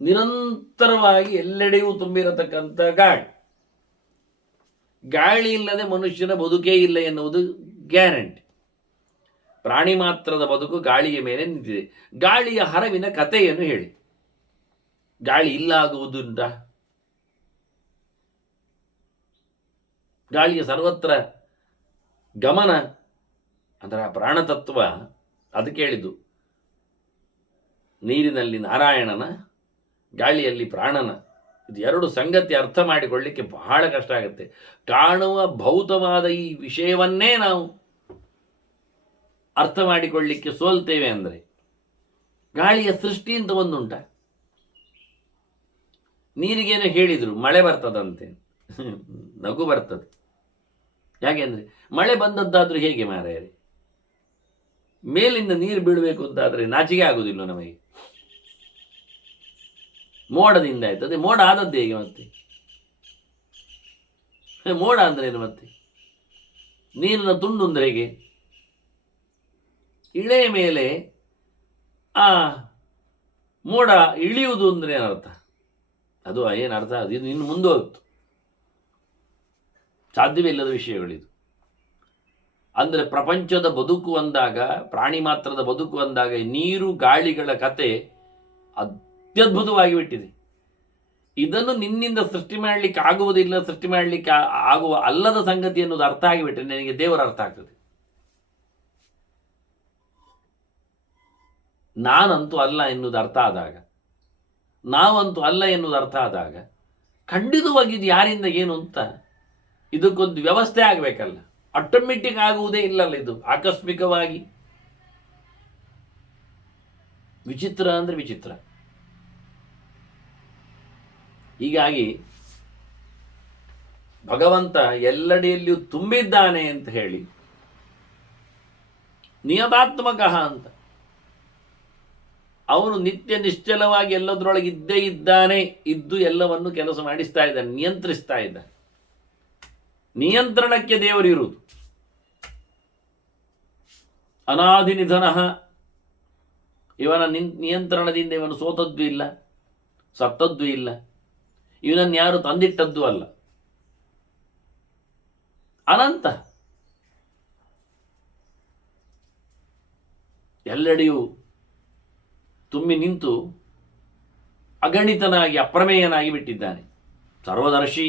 ನಿರಂತರವಾಗಿ ಎಲ್ಲೆಡೆಯೂ ತುಂಬಿರತಕ್ಕಂಥ ಗಾಳಿ ಇಲ್ಲದೆ ಮನುಷ್ಯನ ಬದುಕೇ ಇಲ್ಲ ಎನ್ನುವುದು ಗ್ಯಾರಂಟಿ. ಪ್ರಾಣಿ ಮಾತ್ರದ ಬದುಕು ಗಾಳಿಯ ಮೇಲೆ ನಿಂತಿದೆ. ಗಾಳಿಯ ಹರವಿನ ಕಥೆಯನ್ನು ಹೇಳಿ. ಗಾಳಿ ಇಲ್ಲ ಆಗುವುದುಂಟ? ಗಾಳಿಯ ಸರ್ವತ್ರ ಗಮನ, ಅದರ ಪ್ರಾಣತತ್ವ ಅದು ಕೇಳಿದ್ದು. ನೀರಿನಲ್ಲಿ ನಾರಾಯಣನ, ಗಾಳಿಯಲ್ಲಿ ಪ್ರಾಣನ, ಇದು ಎರಡು ಸಂಗತಿ ಅರ್ಥ ಮಾಡಿಕೊಳ್ಳಿಕ್ಕೆ ಬಹಳ ಕಷ್ಟ ಆಗುತ್ತೆ. ಕಾಣುವ ಭೌತವಾದ ಈ ವಿಷಯವನ್ನೇ ನಾವು ಅರ್ಥ ಮಾಡಿಕೊಳ್ಳಿಕ್ಕೆ ಸೋಲ್ತೇವೆ ಅಂದರೆ ಗಾಳಿಯ ಸೃಷ್ಟಿ ಅಂತ ಒಂದುಂಟ. ನೀರಿಗೇನು ಹೇಳಿದ್ರು ಮಳೆ ಬರ್ತದಂತೆ, ನಗು ಬರ್ತದೆ. ಯಾಕೆಂದ್ರೆ ಮಳೆ ಬಂದದ್ದಾದ್ರೂ ಹೇಗೆ ಮಾರಾಯರೆ? ಮೇಲಿಂದ ನೀರು ಬೀಳಬೇಕು ಅಂತಾದರೆ ನಾಚಿಕೆ ಆಗುವುದಿಲ್ಲ ನಮಗೆ. ಮೋಡದಿಂದ ಆಯ್ತದೆ, ಮೋಡ ಆದದ್ದು ಹೇಗೆ ಮತ್ತೆ? ಮೋಡ ಅಂದ್ರೆ ಏನು ಮತ್ತೆ? ನೀರಿನ ತುಂಡು ಅಂದ್ರೆ ಹೇಗೆ? ಇಳೆ ಮೇಲೆ ಆ ಮೋಡ ಇಳಿಯುವುದು ಅಂದ್ರೆ ಏನರ್ಥ? ಅದು ಏನರ್ಥ? ಅದು ಇದು ಇನ್ನು ಮುಂದೆ ಹೋಗ್ತು, ಸಾಧ್ಯವೇ ಇಲ್ಲದ ವಿಷಯಗಳಿದು. ಅಂದರೆ ಪ್ರಪಂಚದ ಬದುಕು ಅಂದಾಗ, ಪ್ರಾಣಿ ಮಾತ್ರದ ಬದುಕು ಅಂದಾಗ ನೀರು ಗಾಳಿಗಳ ಕತೆ ಅತ್ಯದ್ಭುತವಾಗಿ ಬಿಟ್ಟಿದೆ. ಇದನ್ನು ನಿನ್ನಿಂದ ಸೃಷ್ಟಿ ಮಾಡಲಿಕ್ಕೆ ಆಗುವುದಿಲ್ಲ, ಸೃಷ್ಟಿ ಮಾಡಲಿಕ್ಕೆ ಆಗುವ ಅಲ್ಲದ ಸಂಗತಿ ಎನ್ನುವುದು ಅರ್ಥ ಆಗಿಬಿಟ್ರೆ ನನಗೆ ದೇವರ ಅರ್ಥ ಆಗ್ತದೆ. ನಾನಂತೂ ಅಲ್ಲ ಎನ್ನುವುದು ಅರ್ಥ ಆದಾಗ, ನಾವಂತೂ ಅಲ್ಲ ಎನ್ನುವುದು ಅರ್ಥ ಆದಾಗ ಖಂಡಿತವಾಗಿ ಇದು ಯಾರಿಂದ ಏನು ಅಂತ ಇದಕ್ಕೊಂದು ವ್ಯವಸ್ಥೆ ಆಗಬೇಕಲ್ಲ. ಆಟೋಮೆಟಿಕ್ ಆಗುವುದೇ ಇಲ್ಲಲ್ಲ, ಇದು ಆಕಸ್ಮಿಕವಾಗಿ. ವಿಚಿತ್ರ ಅಂದರೆ ವಿಚಿತ್ರ. ಹೀಗಾಗಿ ಭಗವಂತ ಎಲ್ಲೆಡೆಯಲ್ಲಿಯೂ ತುಂಬಿದ್ದಾನೆ ಅಂತ ಹೇಳಿ ನಿಯತಾತ್ಮಕ ಅಂತ, ಅವನು ನಿತ್ಯ ನಿಶ್ಚಲವಾಗಿ ಎಲ್ಲದರೊಳಗೆ ಇದ್ದೇ ಇದ್ದಾನೆ, ಇದ್ದು ಎಲ್ಲವನ್ನು ಕೆಲಸ ಮಾಡಿಸ್ತಾ ಇದ್ದಾನೆ, ನಿಯಂತ್ರಿಸ್ತಾ ಇದ್ದಾನೆ. ನಿಯಂತ್ರಣಕ್ಕೆ ದೇವರಿರುವುದು. ಅನಾದಿ ನಿಧನಃ, ಇವನ ನಿಯಂತ್ರಣದಿಂದ ಇವನು ಸೋತದ್ದು ಇಲ್ಲ, ಸತ್ತದ್ದು ಇಲ್ಲ, ಇವನನ್ನು ಯಾರು ತಂದಿಟ್ಟದ್ದು ಅಲ್ಲ. ಅನಂತ, ಎಲ್ಲೆಡೆಯೂ ತುಂಬಿ ನಿಂತು ಅಗಣಿತನಾಗಿ ಅಪ್ರಮೇಯನಾಗಿ ಬಿಟ್ಟಿದ್ದಾನೆ. ಸರ್ವದರ್ಶಿ,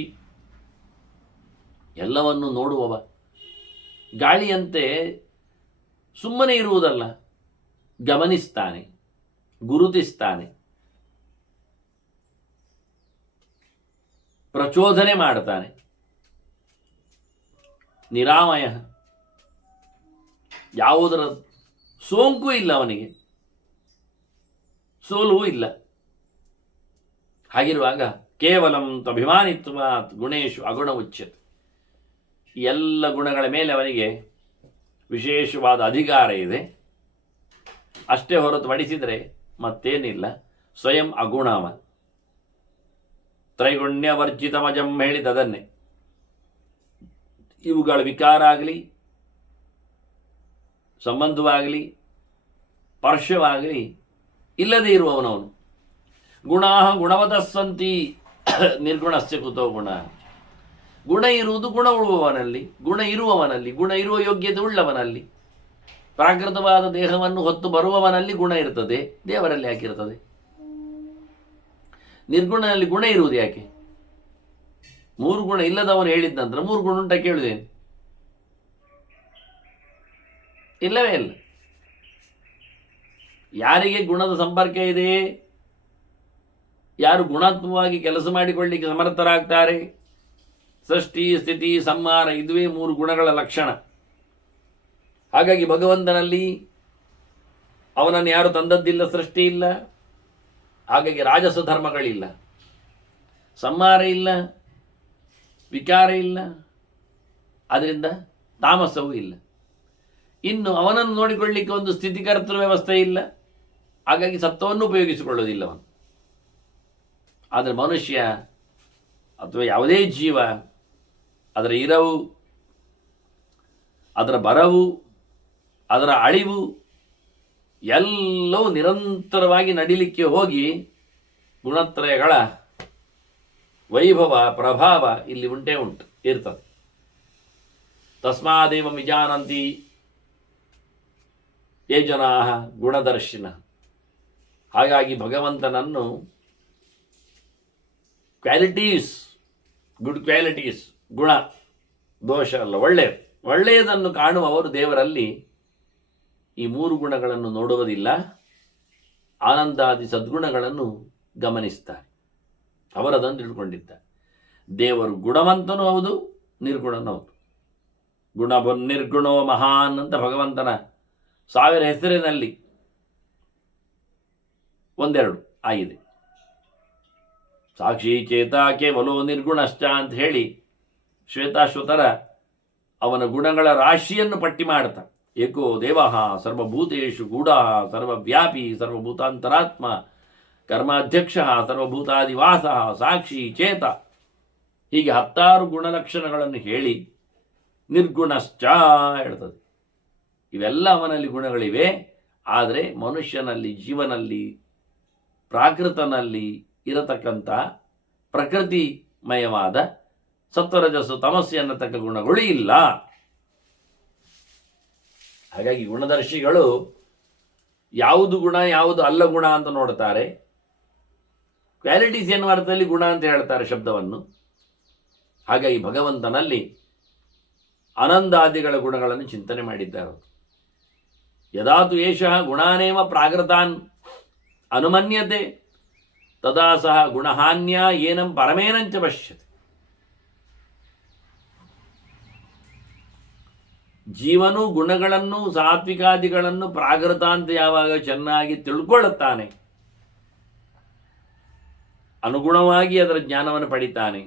ಎಲ್ಲವನ್ನು ನೋಡುವವ. ಗಾಳಿಯಂತೆ ಸುಮ್ಮನೆ ಇರುವುದಲ್ಲ, ಗಮನಿಸ್ತಾನೆ, ಗುರುತಿಸ್ತಾನೆ, ಪ್ರಚೋದನೆ ಮಾಡ್ತಾನೆ. ನಿರಾಮಯ, ಯಾವುದರ ಸೋಂಕು ಇಲ್ಲ ಅವನಿಗೆ, ಸೋಲುವೂ ಇಲ್ಲ. ಹಾಗಿರುವಾಗ ಕೇವಲಂ ಅಭಿಮಾನಿತ್ವಾತ್ ಗುಣೇಶು ಅಗುಣ ಉಚ್ಯತೆ, ಎಲ್ಲ ಗುಣಗಳ ಮೇಲೆ ಅವನಿಗೆ ವಿಶೇಷವಾದ ಅಧಿಕಾರ ಇದೆ. ಅಷ್ಟೇ ಹೊರತುಪಡಿಸಿದರೆ ಮತ್ತೇನಿಲ್ಲ. ಸ್ವಯಂ ಅಗುಣವ, ತ್ರೈಗುಣ್ಯವರ್ಜಿತಮಜಂ ಹೇಳಿದದನ್ನೇ. ಇವುಗಳ ವಿಕಾರ ಆಗಲಿ, ಸಂಬಂಧವಾಗಲಿ, ಸ್ಪರ್ಶವಾಗಲಿ ಇಲ್ಲದೇ ಇರುವವನವನು. ಗುಣಾ ಗುಣವತಃ ಸಂತಿ ನಿರ್ಗುಣಸ್ಯ ಕುತೋ ಗುಣ. ಗುಣ ಇರುವುದು ಗುಣ ಉಳುವವನಲ್ಲಿ, ಗುಣ ಇರುವವನಲ್ಲಿ, ಗುಣ ಇರುವ ಯೋಗ್ಯತೆ ಉಳ್ಳವನಲ್ಲಿ. ಪ್ರಾಕೃತವಾದ ದೇಹವನ್ನು ಹೊತ್ತು ಬರುವವನಲ್ಲಿ ಗುಣ ಇರ್ತದೆ, ದೇವರಲ್ಲಿ ಯಾಕಿರ್ತದೆ? ನಿರ್ಗುಣನಲ್ಲಿ ಗುಣ ಇರುವುದು ಯಾಕೆ? 3 ಗುಣ ಇಲ್ಲದವನು ಹೇಳಿದ ನಂತರ 3 ಗುಣ ಉಂಟ ಕೇಳುದೇನು? ಇಲ್ಲವೇ ಇಲ್ಲ. ಯಾರಿಗೆ ಗುಣದ ಸಂಪರ್ಕ ಇದೆ, ಯಾರು ಗುಣಾತ್ಮಕವಾಗಿ ಕೆಲಸ ಮಾಡಿಕೊಳ್ಳಿಕ್ಕೆ ಸಮರ್ಥರಾಗ್ತಾರೆ, ಸೃಷ್ಟಿ ಸ್ಥಿತಿ ಸಂಹಾರ ಇದುವೇ 3 ಗುಣಗಳ ಲಕ್ಷಣ. ಹಾಗಾಗಿ ಭಗವಂತನಲ್ಲಿ ಅವನನ್ನು ಯಾರು ತಂದದ್ದಿಲ್ಲ, ಸೃಷ್ಟಿ ಇಲ್ಲ, ಹಾಗಾಗಿ ರಾಜಸ ಧರ್ಮಗಳಿಲ್ಲ, ಸಂಹಾರ ಇಲ್ಲ, ವಿಕಾರ ಇಲ್ಲ, ಅದರಿಂದ ತಾಮಸವೂ ಇಲ್ಲ. ಇನ್ನು ಅವನನ್ನು ನೋಡಿಕೊಳ್ಳಿಕ್ಕೆ ಒಂದು ಸ್ಥಿತಿಕರ್ತೃ ವ್ಯವಸ್ಥೆ ಇಲ್ಲ, ಹಾಗಾಗಿ ಸತ್ವವನ್ನು ಉಪಯೋಗಿಸಿಕೊಳ್ಳೋದಿಲ್ಲ ಅವನು. ಆದರೆ ಮನುಷ್ಯ ಅಥವಾ ಯಾವುದೇ ಜೀವ, ಅದರ ಇರವು, ಅದರ ಬರವು, ಅದರ ಅಳಿವು ಎಲ್ಲವೂ ನಿರಂತರವಾಗಿ ನಡಿಲಿಕ್ಕೆ ಹೋಗಿ ಗುಣತ್ರಯಗಳ ವೈಭವ ಪ್ರಭಾವ ಇಲ್ಲಿ ಉಂಟೇ ಉಂಟು ಇರ್ತದೆ. ತಸ್ಮಾದೇವ ವಿಜಾನಂತಿ ಯೇ ಜನಾ ಗುಣದರ್ಶಿನ. ಹಾಗಾಗಿ ಭಗವಂತನನ್ನು ಕ್ವಾಲಿಟೀಸ್, ಗುಡ್ ಕ್ವಾಲಿಟೀಸ್, ಗುಣ, ದೋಷ ಅಲ್ಲ, ಒಳ್ಳೆಯದನ್ನು ಕಾಣುವವರು ದೇವರಲ್ಲಿ ಈ 3 ಗುಣಗಳನ್ನು ನೋಡುವುದಿಲ್ಲ, ಆನಂದಾದಿ ಸದ್ಗುಣಗಳನ್ನು ಗಮನಿಸ್ತಾರೆ, ಅವರದನ್ನು ತಿಳ್ಕೊಂಡಿದ್ದಾರೆ. ದೇವರು ಗುಣವಂತನೂ ಹೌದು, ನಿರ್ಗುಣನೂ ಹೌದು. ನಿರ್ಗುಣೋ ಮಹಾನ್ ಅಂತ ಭಗವಂತನ 1000 ಹೆಸರಿನಲ್ಲಿ ಒಂದೆರಡು ಆಗಿದೆ. ಸಾಕ್ಷಿ ಚೇತ ಕೇವಲೋ ನಿರ್ಗುಣಶ್ಚ ಅಂತ ಹೇಳಿ ಶ್ವೇತಾಶ್ವತರ ಅವನ ಗುಣಗಳ ರಾಶಿಯನ್ನು ಪಟ್ಟಿ ಮಾಡ್ತಾ, ಏಕೋ ದೇವ ಸರ್ವಭೂತೇಷು ಗೂಢ ಸರ್ವವ್ಯಾಪಿ ಸರ್ವಭೂತಾಂತರಾತ್ಮ ಕರ್ಮಾಧ್ಯಕ್ಷ ಸರ್ವಭೂತಾದಿವಾಸ ಸಾಕ್ಷಿ ಚೇತ, ಹೀಗೆ 16 ಗುಣಲಕ್ಷಣಗಳನ್ನು ಹೇಳಿ ನಿರ್ಗುಣಶ್ಚ ಹೇಳ್ತದೆ. ಇವೆಲ್ಲ ಅವನಲ್ಲಿ ಗುಣಗಳಿವೆ. ಆದರೆ ಮನುಷ್ಯನಲ್ಲಿ, ಜೀವನಲ್ಲಿ, ಪ್ರಾಕೃತನಲ್ಲಿ ಇರತಕ್ಕಂಥ ಪ್ರಕೃತಿಮಯವಾದ ಸತ್ವರಜಸ್ಸು ತಮಸ್ಸು ಅನ್ನತಕ್ಕ ಗುಣಗಳು ಇಲ್ಲ. ಹಾಗಾಗಿ ಗುಣದರ್ಶಿಗಳು ಯಾವುದು ಗುಣ ಯಾವುದು ಅಲ್ಲ ಗುಣ ಅಂತ ನೋಡ್ತಾರೆ. ಕ್ವಾಲಿಟೀಸ್ ಎನ್ನುವ ಅರ್ಥದಲ್ಲಿ ಗುಣ ಅಂತ ಹೇಳ್ತಾರೆ ಶಬ್ದವನ್ನು. ಹಾಗಾಗಿ ಭಗವಂತನಲ್ಲಿ ಆನಂದಾದಿಗಳ ಗುಣಗಳನ್ನು ಚಿಂತನೆ ಮಾಡಿದ್ದಾರೆ. ಯದಾತು ಏಷಃ ಗುಣಾನೇವ ಪ್ರಾಕೃತಾನ್ ಅನುಮನ್ಯತೆ ತದಾ ಸಹ ಗುಣಹಾನ್ಯ ಏನಂ ಪರಮೇನಂಚ ಪಶ್ಯತೆ. ಜೀವನು ಗುಣಗಳನ್ನು, ಸಾತ್ವಿಕಾದಿಗಳನ್ನು ಪ್ರಾಕೃತ ಅಂತ ಯಾವಾಗ ಚೆನ್ನಾಗಿ ತಿಳ್ಕೊಳ್ಳುತ್ತಾನೆ, ಅನುಗುಣವಾಗಿ ಅದರ ಜ್ಞಾನವನ್ನು ಪಡಿತಾನೆ,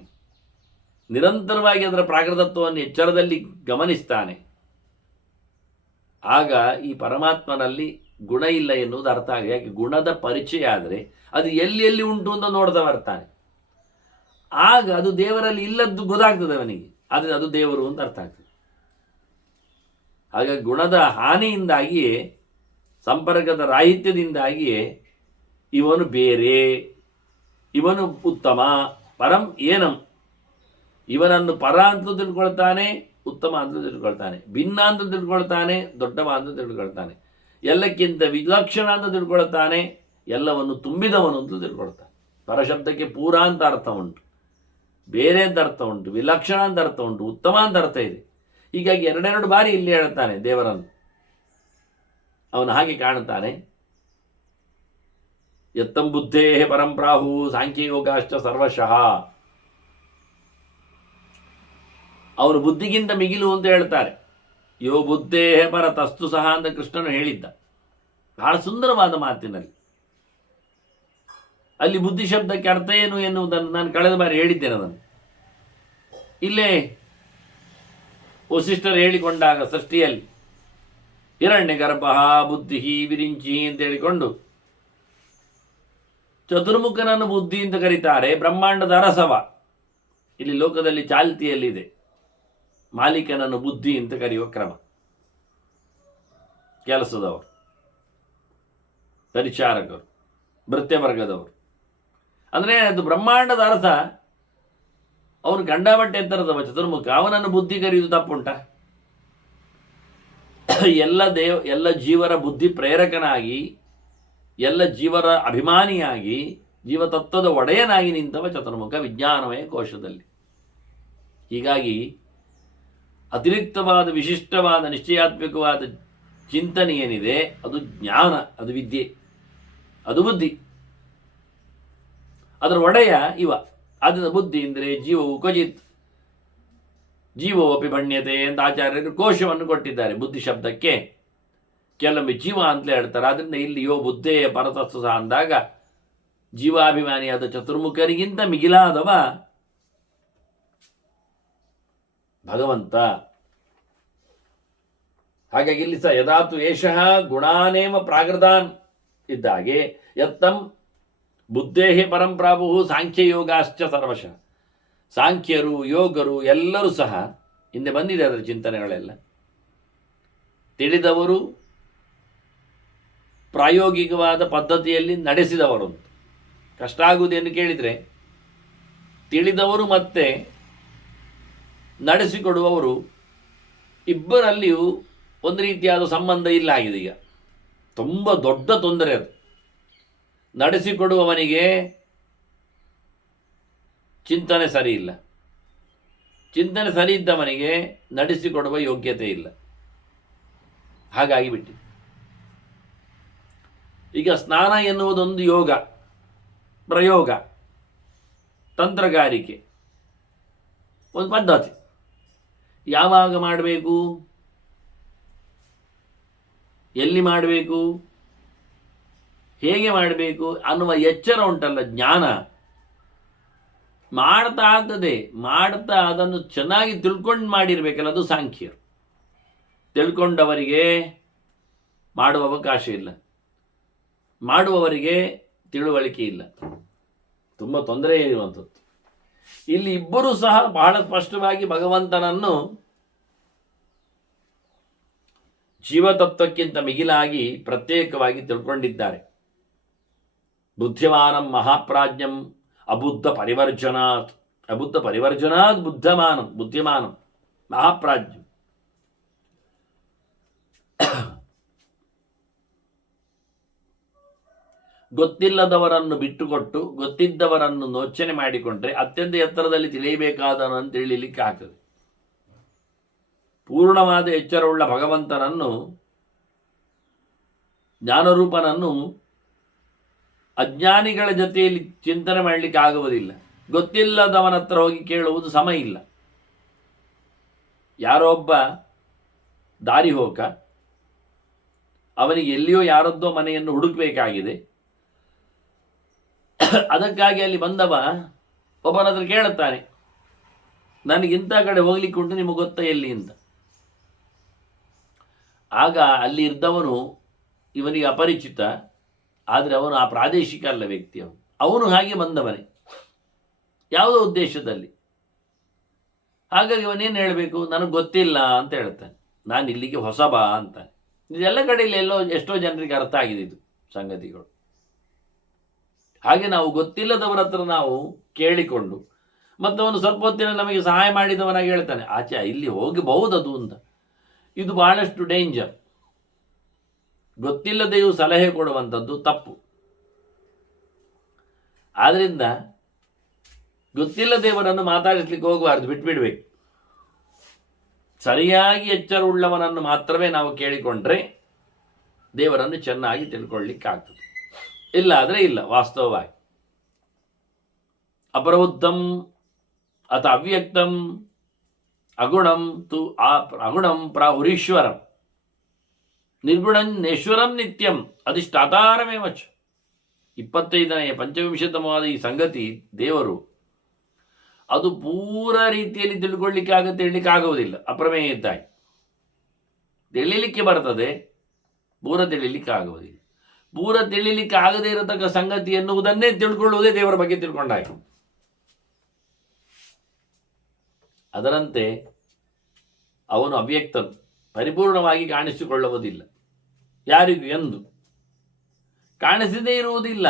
ನಿರಂತರವಾಗಿ ಅದರ ಪ್ರಾಕೃತತ್ವವನ್ನು ಎಚ್ಚರದಲ್ಲಿ ಗಮನಿಸ್ತಾನೆ, ಆಗ ಈ ಪರಮಾತ್ಮನಲ್ಲಿ ಗುಣ ಇಲ್ಲ ಎನ್ನುವುದು ಅರ್ಥ ಆಗಿದೆ. ಯಾಕೆ? ಗುಣದ ಪರಿಚಯ ಆದರೆ ಅದು ಎಲ್ಲಿ ಎಲ್ಲಿ ಉಂಟು ಅಂತ ನೋಡ್ತಾ ಬರ್ತಾನೆ. ಆಗ ಅದು ದೇವರಲ್ಲಿ ಇಲ್ಲದ್ದು ಗೊತ್ತಾಗ್ತದೆ ಅವನಿಗೆ, ಆದರೆ ಅದು ದೇವರು ಅಂತ ಅರ್ಥ ಆಗ್ತದೆ. ಹಾಗಾಗಿ ಗುಣದ ಹಾನಿಯಿಂದಾಗಿಯೇ, ಸಂಪರ್ಕದ ರಾಹಿತ್ಯದಿಂದಾಗಿಯೇ ಇವನು ಬೇರೆ, ಇವನು ಉತ್ತಮ, ಪರಂ ಏನಂ, ಇವನನ್ನು ಪರ ಅಂತ ತಿಳ್ಕೊಳ್ತಾನೆ, ಉತ್ತಮ ಅಂತ ತಿಳ್ಕೊಳ್ತಾನೆ, ಭಿನ್ನ ಅಂತ ತಿಳ್ಕೊಳ್ತಾನೆ, ದೊಡ್ಡವ ಅಂತ ತಿಳ್ಕೊಳ್ತಾನೆ, ಎಲ್ಲಕ್ಕಿಂತ ವಿಲಕ್ಷಣ ಅಂತ ತಿಳ್ಕೊಳ್ತಾನೆ, ಎಲ್ಲವನ್ನು ತುಂಬಿದವನು ಅಂತ ತಿಳ್ಕೊಳ್ತಾನೆ. ಪರಶಬ್ದಕ್ಕೆ ಪೂರ ಅಂತ ಅರ್ಥ ಉಂಟು, ಬೇರೆ ಅಂತ ಅರ್ಥ ಉಂಟು, ವಿಲಕ್ಷಣ ಅಂತ ಅರ್ಥ ಉಂಟು, ಉತ್ತಮ ಅಂತ ಅರ್ಥ ಇದೆ. ಹೀಗಾಗಿ 2 ಬಾರಿ ಇಲ್ಲಿ ಹೇಳ್ತಾನೆ ದೇವರನ್ನು. ಅವನು ಹಾಗೆ ಕಾಣುತ್ತಾನೆ. ಯತ್ತಂ ಬುದ್ಧೇ ಪರಂಪ್ರಾಹು ಸಾಂಖ್ಯಯೋಗಾಶ್ಚ ಸರ್ವಶಃ. ಅವನು ಬುದ್ಧಿಗಿಂತ ಮಿಗಿಲು ಅಂತ ಹೇಳ್ತಾರೆ. ಯೋ ಬುದ್ಧೇ ಪರ ತಸ್ತು ಸಹ ಅಂತ ಕೃಷ್ಣನು ಹೇಳಿದ್ದ ಬಹಳ ಸುಂದರವಾದ ಮಾತಿನಲ್ಲಿ. ಅಲ್ಲಿ ಬುದ್ಧಿ ಶಬ್ದಕ್ಕೆ ಅರ್ಥ ಏನು ಎನ್ನುವುದನ್ನು ನಾನು ಕಳೆದ ಬಾರಿ ಹೇಳಿದ್ದೇನೆ. ಅದನ್ನು ಇಲ್ಲೇ ವಸಿಷ್ಠರು ಹೇಳಿಕೊಂಡಾಗ ಸೃಷ್ಟಿಯಲ್ಲಿ ಹಿರಣ್ಯ ಗರ್ಭ ಬುದ್ಧಿ ವಿರಿಂಚಿ ಅಂತ ಹೇಳಿಕೊಂಡು ಚತುರ್ಮುಖನನ್ನು ಬುದ್ಧಿ ಅಂತ ಕರೀತಾರೆ. ಬ್ರಹ್ಮಾಂಡದ ಅರಸವ ಇಲ್ಲಿ ಲೋಕದಲ್ಲಿ ಚಾಲ್ತಿಯಲ್ಲಿದೆ. ಮಾಲೀಕನನ್ನು ಬುದ್ಧಿ ಅಂತ ಕರೆಯುವ ಕ್ರಮ. ಕೆಲಸದವರು, ಪರಿಚಾರಕರು, ಭೃತ್ಯವರ್ಗದವರು, ಅಂದರೆ ಅದು ಬ್ರಹ್ಮಾಂಡದ ಅರಸ. ಅವನು ಗಂಡಾಬಟ್ಟೆ ಎತ್ತರದವ ಚತುರ್ಮುಖ, ಅವನನ್ನು ಬುದ್ಧಿ ಕರೆಯುವುದು ತಪ್ಪುಂಟ? ಎಲ್ಲ ಜೀವರ ಬುದ್ಧಿ ಪ್ರೇರಕನಾಗಿ, ಎಲ್ಲ ಜೀವರ ಅಭಿಮಾನಿಯಾಗಿ, ಜೀವತತ್ವದ ಒಡೆಯನಾಗಿ ನಿಂತವ ಚತುರ್ಮುಖ ವಿಜ್ಞಾನಮಯ ಕೋಶದಲ್ಲಿ. ಹೀಗಾಗಿ ಅತಿರಿಕ್ತವಾದ ವಿಶಿಷ್ಟವಾದ ನಿಶ್ಚಯಾತ್ಮಕವಾದ ಚಿಂತನೆ ಏನಿದೆ ಅದು ಜ್ಞಾನ, ಅದು ವಿದ್ಯೆ, ಅದು ಬುದ್ಧಿ. ಅದರ ಒಡೆಯ ಇವ. ಅದರ ಬುದ್ಧಿ ಅಂದರೆ ಜೀವವು ಕ್ವಚಿತ್ ಜೀವೋ ಅಪಿ ಭಣ್ಯತೆ ಅಂತ ಆಚಾರ್ಯರು ಕೋಶವನ್ನು ಕೊಟ್ಟಿದ್ದಾರೆ ಬುದ್ಧಿ ಶಬ್ದಕ್ಕೆ. ಕೆಲವೊಮ್ಮೆ ಜೀವ ಅಂತಲೇ ಹೇಳ್ತಾರೆ. ಆದ್ದರಿಂದ ಇಲ್ಲಿ ಯೋ ಬುದ್ಧೇ ಪರತಸ್ತು ಸಹ ಅಂದಾಗ ಜೀವಾಭಿಮಾನಿಯಾದ ಚತುರ್ಮುಖರಿಗಿಂತ ಮಿಗಿಲಾದವ ಭಗವಂತ. ಹಾಗಾಗಿ ಇಲ್ಲಿ ಸಹ ಯದಾತು ಏಷಃ ಗುಣಾನೇಮ ಪ್ರಾಕೃತಾನ್ ಇದ್ದಾಗೆ ಯತ್ತಂ ಬುದ್ಧೇಹೇ ಪರಂಪ್ರಾಭು ಸಾಂಖ್ಯಯೋಗಾಶ್ಚ ಸರ್ವಶಃ. ಸಾಂಖ್ಯರು, ಯೋಗರು ಎಲ್ಲರೂ ಸಹ ಹಿಂದೆ ಬಂದಿದೆ ಅದರ ಚಿಂತನೆಗಳೆಲ್ಲ. ತಿಳಿದವರು, ಪ್ರಾಯೋಗಿಕವಾದ ಪದ್ಧತಿಯಲ್ಲಿ ನಡೆಸಿದವರು. ಕಷ್ಟ ಆಗುವುದೇನು ಕೇಳಿದರೆ ತಿಳಿದವರು ಮತ್ತೆ ನಡೆಸಿಕೊಡುವವರು ಇಬ್ಬರಲ್ಲಿಯೂ ಒಂದು ರೀತಿಯಾದ ಸಂಬಂಧ ಇಲ್ಲ ಆಗಿದೆ. ಈಗ ತುಂಬ ದೊಡ್ಡ ತೊಂದರೆ ಅದು. ನಡೆಸಿಕೊಡುವವನಿಗೆ ಚಿಂತನೆ ಸರಿ ಇಲ್ಲ, ಚಿಂತನೆ ಸರಿ ಇದ್ದವನಿಗೆ ನಡೆಸಿಕೊಡುವ ಯೋಗ್ಯತೆ ಇಲ್ಲ. ಹಾಗಾಗಿ ಬಿಟ್ಟು ಈಗ ಸ್ನಾನ ಎನ್ನುವುದೊಂದು ಯೋಗ, ಪ್ರಯೋಗ, ತಂತ್ರಗಾರಿಕೆ, ಒಂದು ಪದ್ಧತಿ. ಯಾವಾಗ ಮಾಡಬೇಕು, ಎಲ್ಲಿ ಮಾಡಬೇಕು, ಹೇಗೆ ಮಾಡಬೇಕು ಅನ್ನುವ ಎಚ್ಚರ ಉಂಟಲ್ಲ, ಜ್ಞಾನ ಮಾಡ್ತಾ ಆಗ್ತದೆ. ಮಾಡ್ತಾ ಅದನ್ನು ಚೆನ್ನಾಗಿ ತಿಳ್ಕೊಂಡು ಮಾಡಿರಬೇಕಲ್ಲ, ಅದು ಸಾಂಖ್ಯರು. ತಿಳ್ಕೊಂಡವರಿಗೆ ಮಾಡುವ ಅವಕಾಶ ಇಲ್ಲ, ಮಾಡುವವರಿಗೆ ತಿಳುವಳಿಕೆ ಇಲ್ಲ. ತುಂಬ ತೊಂದರೆ ಇರುವಂಥದ್ದು. ಇಲ್ಲಿ ಇಬ್ಬರೂ ಸಹ ಬಹಳ ಸ್ಪಷ್ಟವಾಗಿ ಭಗವಂತನನ್ನು ಜೀವತತ್ವಕ್ಕಿಂತ ಮಿಗಿಲಾಗಿ ಪ್ರತ್ಯೇಕವಾಗಿ ತಿಳ್ಕೊಂಡಿದ್ದಾರೆ. ಬುದ್ಧಿಮಾನಂ ಮಹಾಪ್ರಾಜ್ಞಂ ಅಬುದ್ಧ ಪರಿವರ್ಜನಾತ್. ಅಬುದ್ಧ ಪರಿವರ್ಜನಾತ್ ಬುದ್ಧಮಾನಂ, ಬುದ್ಧಿಮಾನಂ ಮಹಾಪ್ರಾಜ್ಞಂ. ಗೊತ್ತಿಲ್ಲದವರನ್ನು ಬಿಟ್ಟುಕೊಟ್ಟು ಗೊತ್ತಿದ್ದವರನ್ನು ನೋಚನೆ ಮಾಡಿಕೊಂಡ್ರೆ ಅತ್ಯಂತ ಎತ್ತರದಲ್ಲಿ ತಿಳಿಯಬೇಕಾದವನನ್ನು ತಿಳಿಯಲಿಕ್ಕೆ ಆಗ್ತದೆ. ಪೂರ್ಣವಾದ ಎಚ್ಚರವುಳ್ಳ ಭಗವಂತನನ್ನು, ಜ್ಞಾನರೂಪನನ್ನು ಅಜ್ಞಾನಿಗಳ ಜೊತೆಯಲ್ಲಿ ಚಿಂತನೆ ಮಾಡಲಿಕ್ಕೆ ಆಗುವುದಿಲ್ಲ. ಗೊತ್ತಿಲ್ಲದವನ ಹತ್ರ ಹೋಗಿ ಕೇಳುವುದು ಸಮ ಇಲ್ಲ. ಯಾರೋ ಒಬ್ಬ ದಾರಿ ಹೋಗ, ಅವನಿಗೆ ಎಲ್ಲಿಯೋ ಯಾರದ್ದೋ ಮನೆಯನ್ನು ಹುಡುಕಬೇಕಾಗಿದೆ. ಅದಕ್ಕಾಗಿ ಅಲ್ಲಿ ಬಂದವ ಒಬ್ಬನ ಹತ್ರ ಕೇಳುತ್ತಾನೆ, ನನಗಿಂಥ ಕಡೆ ಹೋಗ್ಲಿಕ್ಕೆ ಉಂಟು, ನಿಮಗೆ ಗೊತ್ತಾ ಎಲ್ಲಿ ಅಂತ. ಆಗ ಅಲ್ಲಿ ಇದ್ದವನು ಇವನಿಗೆ ಅಪರಿಚಿತ, ಆದರೆ ಅವನು ಆ ಪ್ರಾದೇಶಿಕ ಅಲ್ಲ ವ್ಯಕ್ತಿ. ಅವನು ಹಾಗೆ ಬಂದವನೇ ಯಾವುದೋ ಉದ್ದೇಶದಲ್ಲಿ. ಹಾಗಾಗಿ ಅವನೇನು ಹೇಳಬೇಕು, ನನಗೆ ಗೊತ್ತಿಲ್ಲ ಅಂತ ಹೇಳ್ತಾನೆ, ನಾನು ಇಲ್ಲಿಗೆ ಹೊಸಬ ಅಂತ. ಇದೆಲ್ಲ ಕಡೆಯಲ್ಲಿ ಎಷ್ಟೋ ಜನರಿಗೆ ಅರ್ಥ ಆಗಿದೆ ಇದು ಸಂಗತಿಗಳು. ಹಾಗೆ ನಾವು ಗೊತ್ತಿಲ್ಲದವರ ಹತ್ರ ನಾವು ಕೇಳಿಕೊಂಡು ಮತ್ತು ಅವನು ಸ್ವಲ್ಪ ಹೊತ್ತಿನ ನಮಗೆ ಸಹಾಯ ಮಾಡಿದವನಾಗಿ ಹೇಳ್ತಾನೆ, ಆಚೆ ಇಲ್ಲಿ ಹೋಗಬಹುದದು ಅಂತ. ಇದು ಬಹಳಷ್ಟು ಡೇಂಜರ್. ಗೊತ್ತಿಲ್ಲದೆಯೂ ಸಲಹೆ ಕೊಡುವಂಥದ್ದು ತಪ್ಪು. ಆದ್ದರಿಂದ ಗೊತ್ತಿಲ್ಲದೇವರನ್ನು ಮಾತಾಡಿಸ್ಲಿಕ್ಕೆ ಹೋಗಬಾರ್ದು, ಬಿಟ್ಬಿಡ್ಬೇಕು. ಸರಿಯಾಗಿ ಎಚ್ಚರವುಳ್ಳವನನ್ನು ಮಾತ್ರವೇ ನಾವು ಕೇಳಿಕೊಂಡ್ರೆ ದೇವರನ್ನು ಚೆನ್ನಾಗಿ ತಿಳ್ಕೊಳ್ಳಿಕ್ಕಾಗ್ತದೆ. ಇಲ್ಲ ಆದರೆ ಇಲ್ಲ. ವಾಸ್ತವವಾಗಿ ಅಪ್ರಬುದ್ಧಂ ಅಥ ಅವ್ಯಕ್ತಂ ಅಗುಣಂ ತು ಅಗುಣಂ ಪ್ರಾಹುರೀಶ್ವರಂ ನಿರ್ಗುಣನ್ನೇಶ್ವರಂ ನಿತ್ಯಂ ಅಧಿಷ್ಠಾತಾರಮೇವಚ. 25ನೇ ಪಂಚವಿಂಶತಮವಾದ ಈ ಸಂಗತಿ ದೇವರು, ಅದು ಪೂರ ರೀತಿಯಲ್ಲಿ ತಿಳ್ಕೊಳ್ಳಿಕ್ಕೆ ಆಗುವುದಿಲ್ಲ. ಅಪ್ರಮೇಯ ಇದ್ದಾಗಿ ತಿಳಿಲಿಕ್ಕೆ ಬರ್ತದೆ, ಪೂರ ತಿಳಿಲಿಕ್ಕೆ ಆಗುವುದಿಲ್ಲ. ಪೂರ ತಿಳಿಲಿಕ್ಕೆ ಆಗದೇ ಇರತಕ್ಕ ಸಂಗತಿ ಎನ್ನುವುದನ್ನೇ ತಿಳ್ಕೊಳ್ಳುವುದೇ ದೇವರ ಬಗ್ಗೆ ತಿಳ್ಕೊಂಡಾಗ. ಅದರಂತೆ ಅವನು ಅವ್ಯಕ್ತನು, ಪರಿಪೂರ್ಣವಾಗಿ ಕಾಣಿಸಿಕೊಳ್ಳುವುದಿಲ್ಲ. ಯಾರಿಗೂ ಎಂದು ಕಾಣಿಸದೇ ಇರುವುದಿಲ್ಲ.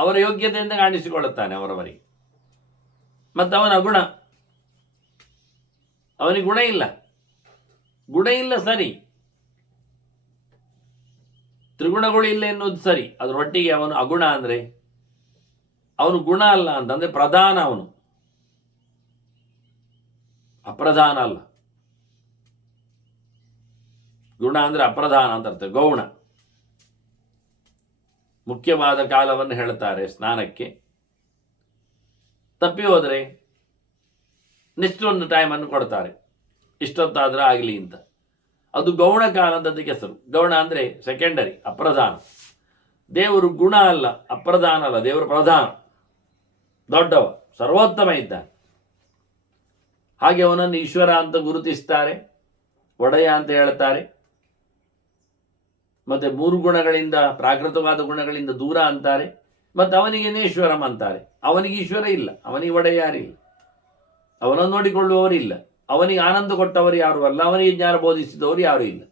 ಅವರ ಯೋಗ್ಯತೆಯಿಂದ ಕಾಣಿಸಿಕೊಳ್ಳುತ್ತಾನೆ ಅವರವರಿಗೆ. ಮತ್ತು ಅವನ ಗುಣ, ಅವನಿಗೆ ಗುಣ ಇಲ್ಲ. ಗುಣ ಇಲ್ಲ ಸರಿ, ತ್ರಿಗುಣಗಳು ಇಲ್ಲ ಎನ್ನುವುದು ಸರಿ, ಅದರೊಟ್ಟಿಗೆ ಅವನು ಅಗುಣ ಅಂದರೆ ಅವನು ಗುಣ ಅಲ್ಲ ಅಂತಂದರೆ ಪ್ರಧಾನ, ಅವನು ಅಪ್ರಧಾನ ಅಲ್ಲ. ಗುಣ ಅಂದರೆ ಅಪ್ರಧಾನ ಅಂತ ಅರ್ಥ. ಗೌಣ ಮುಖ್ಯವಾದ ಕಾಲವನ್ನು ಹೇಳ್ತಾರೆ ಸ್ನಾನಕ್ಕೆ. ತಪ್ಪಿ ಹೋದರೆ ನೆಕ್ಸ್ಟ್ ಒಂದು ಟೈಮನ್ನು ಕೊಡ್ತಾರೆ, ಇಷ್ಟೊತ್ತಾದ್ರೆ ಆಗಲಿ ಅಂತ. ಅದು ಗೌಣ ಕಾಲ ಅಂತ ಅದಕ್ಕೆ ಹೆಸರು. ಗೌಣ ಅಂದರೆ ಸೆಕೆಂಡರಿ, ಅಪ್ರಧಾನ. ದೇವರು ಗುಣ ಅಲ್ಲ, ಅಪ್ರಧಾನ ಅಲ್ಲ, ದೇವರು ಪ್ರಧಾನ, ದೊಡ್ಡವ, ಸರ್ವೋತ್ತಮ ಇದ್ದಾನೆ. ಹಾಗೆ ಅವನನ್ನು ಈಶ್ವರ ಅಂತ ಗುರುತಿಸ್ತಾರೆ, ಒಡೆಯ ಅಂತ ಹೇಳ್ತಾರೆ. ಮತ್ತೆ 3 ಗುಣಗಳಿಂದ, ಪ್ರಾಕೃತವಾದ ಗುಣಗಳಿಂದ ದೂರ ಅಂತಾರೆ. ಮತ್ತು ಅವನಿಗೆ ನೇಶ್ವರಂ ಅಂತಾರೆ. ಅವನಿಗೆ ಈಶ್ವರ ಇಲ್ಲ, ಅವನಿಗೆ ಒಡೆಯ ಯಾರಿಲ್ಲ, ಅವನನ್ನು ನೋಡಿಕೊಳ್ಳುವವರಿಲ್ಲ, ಅವನಿಗೆ ಆನಂದ ಕೊಟ್ಟವರು ಯಾರು ಅಲ್ಲ, ಅವನಿಗೆ ಜ್ಞಾನ ಬೋಧಿಸಿದವರು ಯಾರೂ ಇಲ್ಲ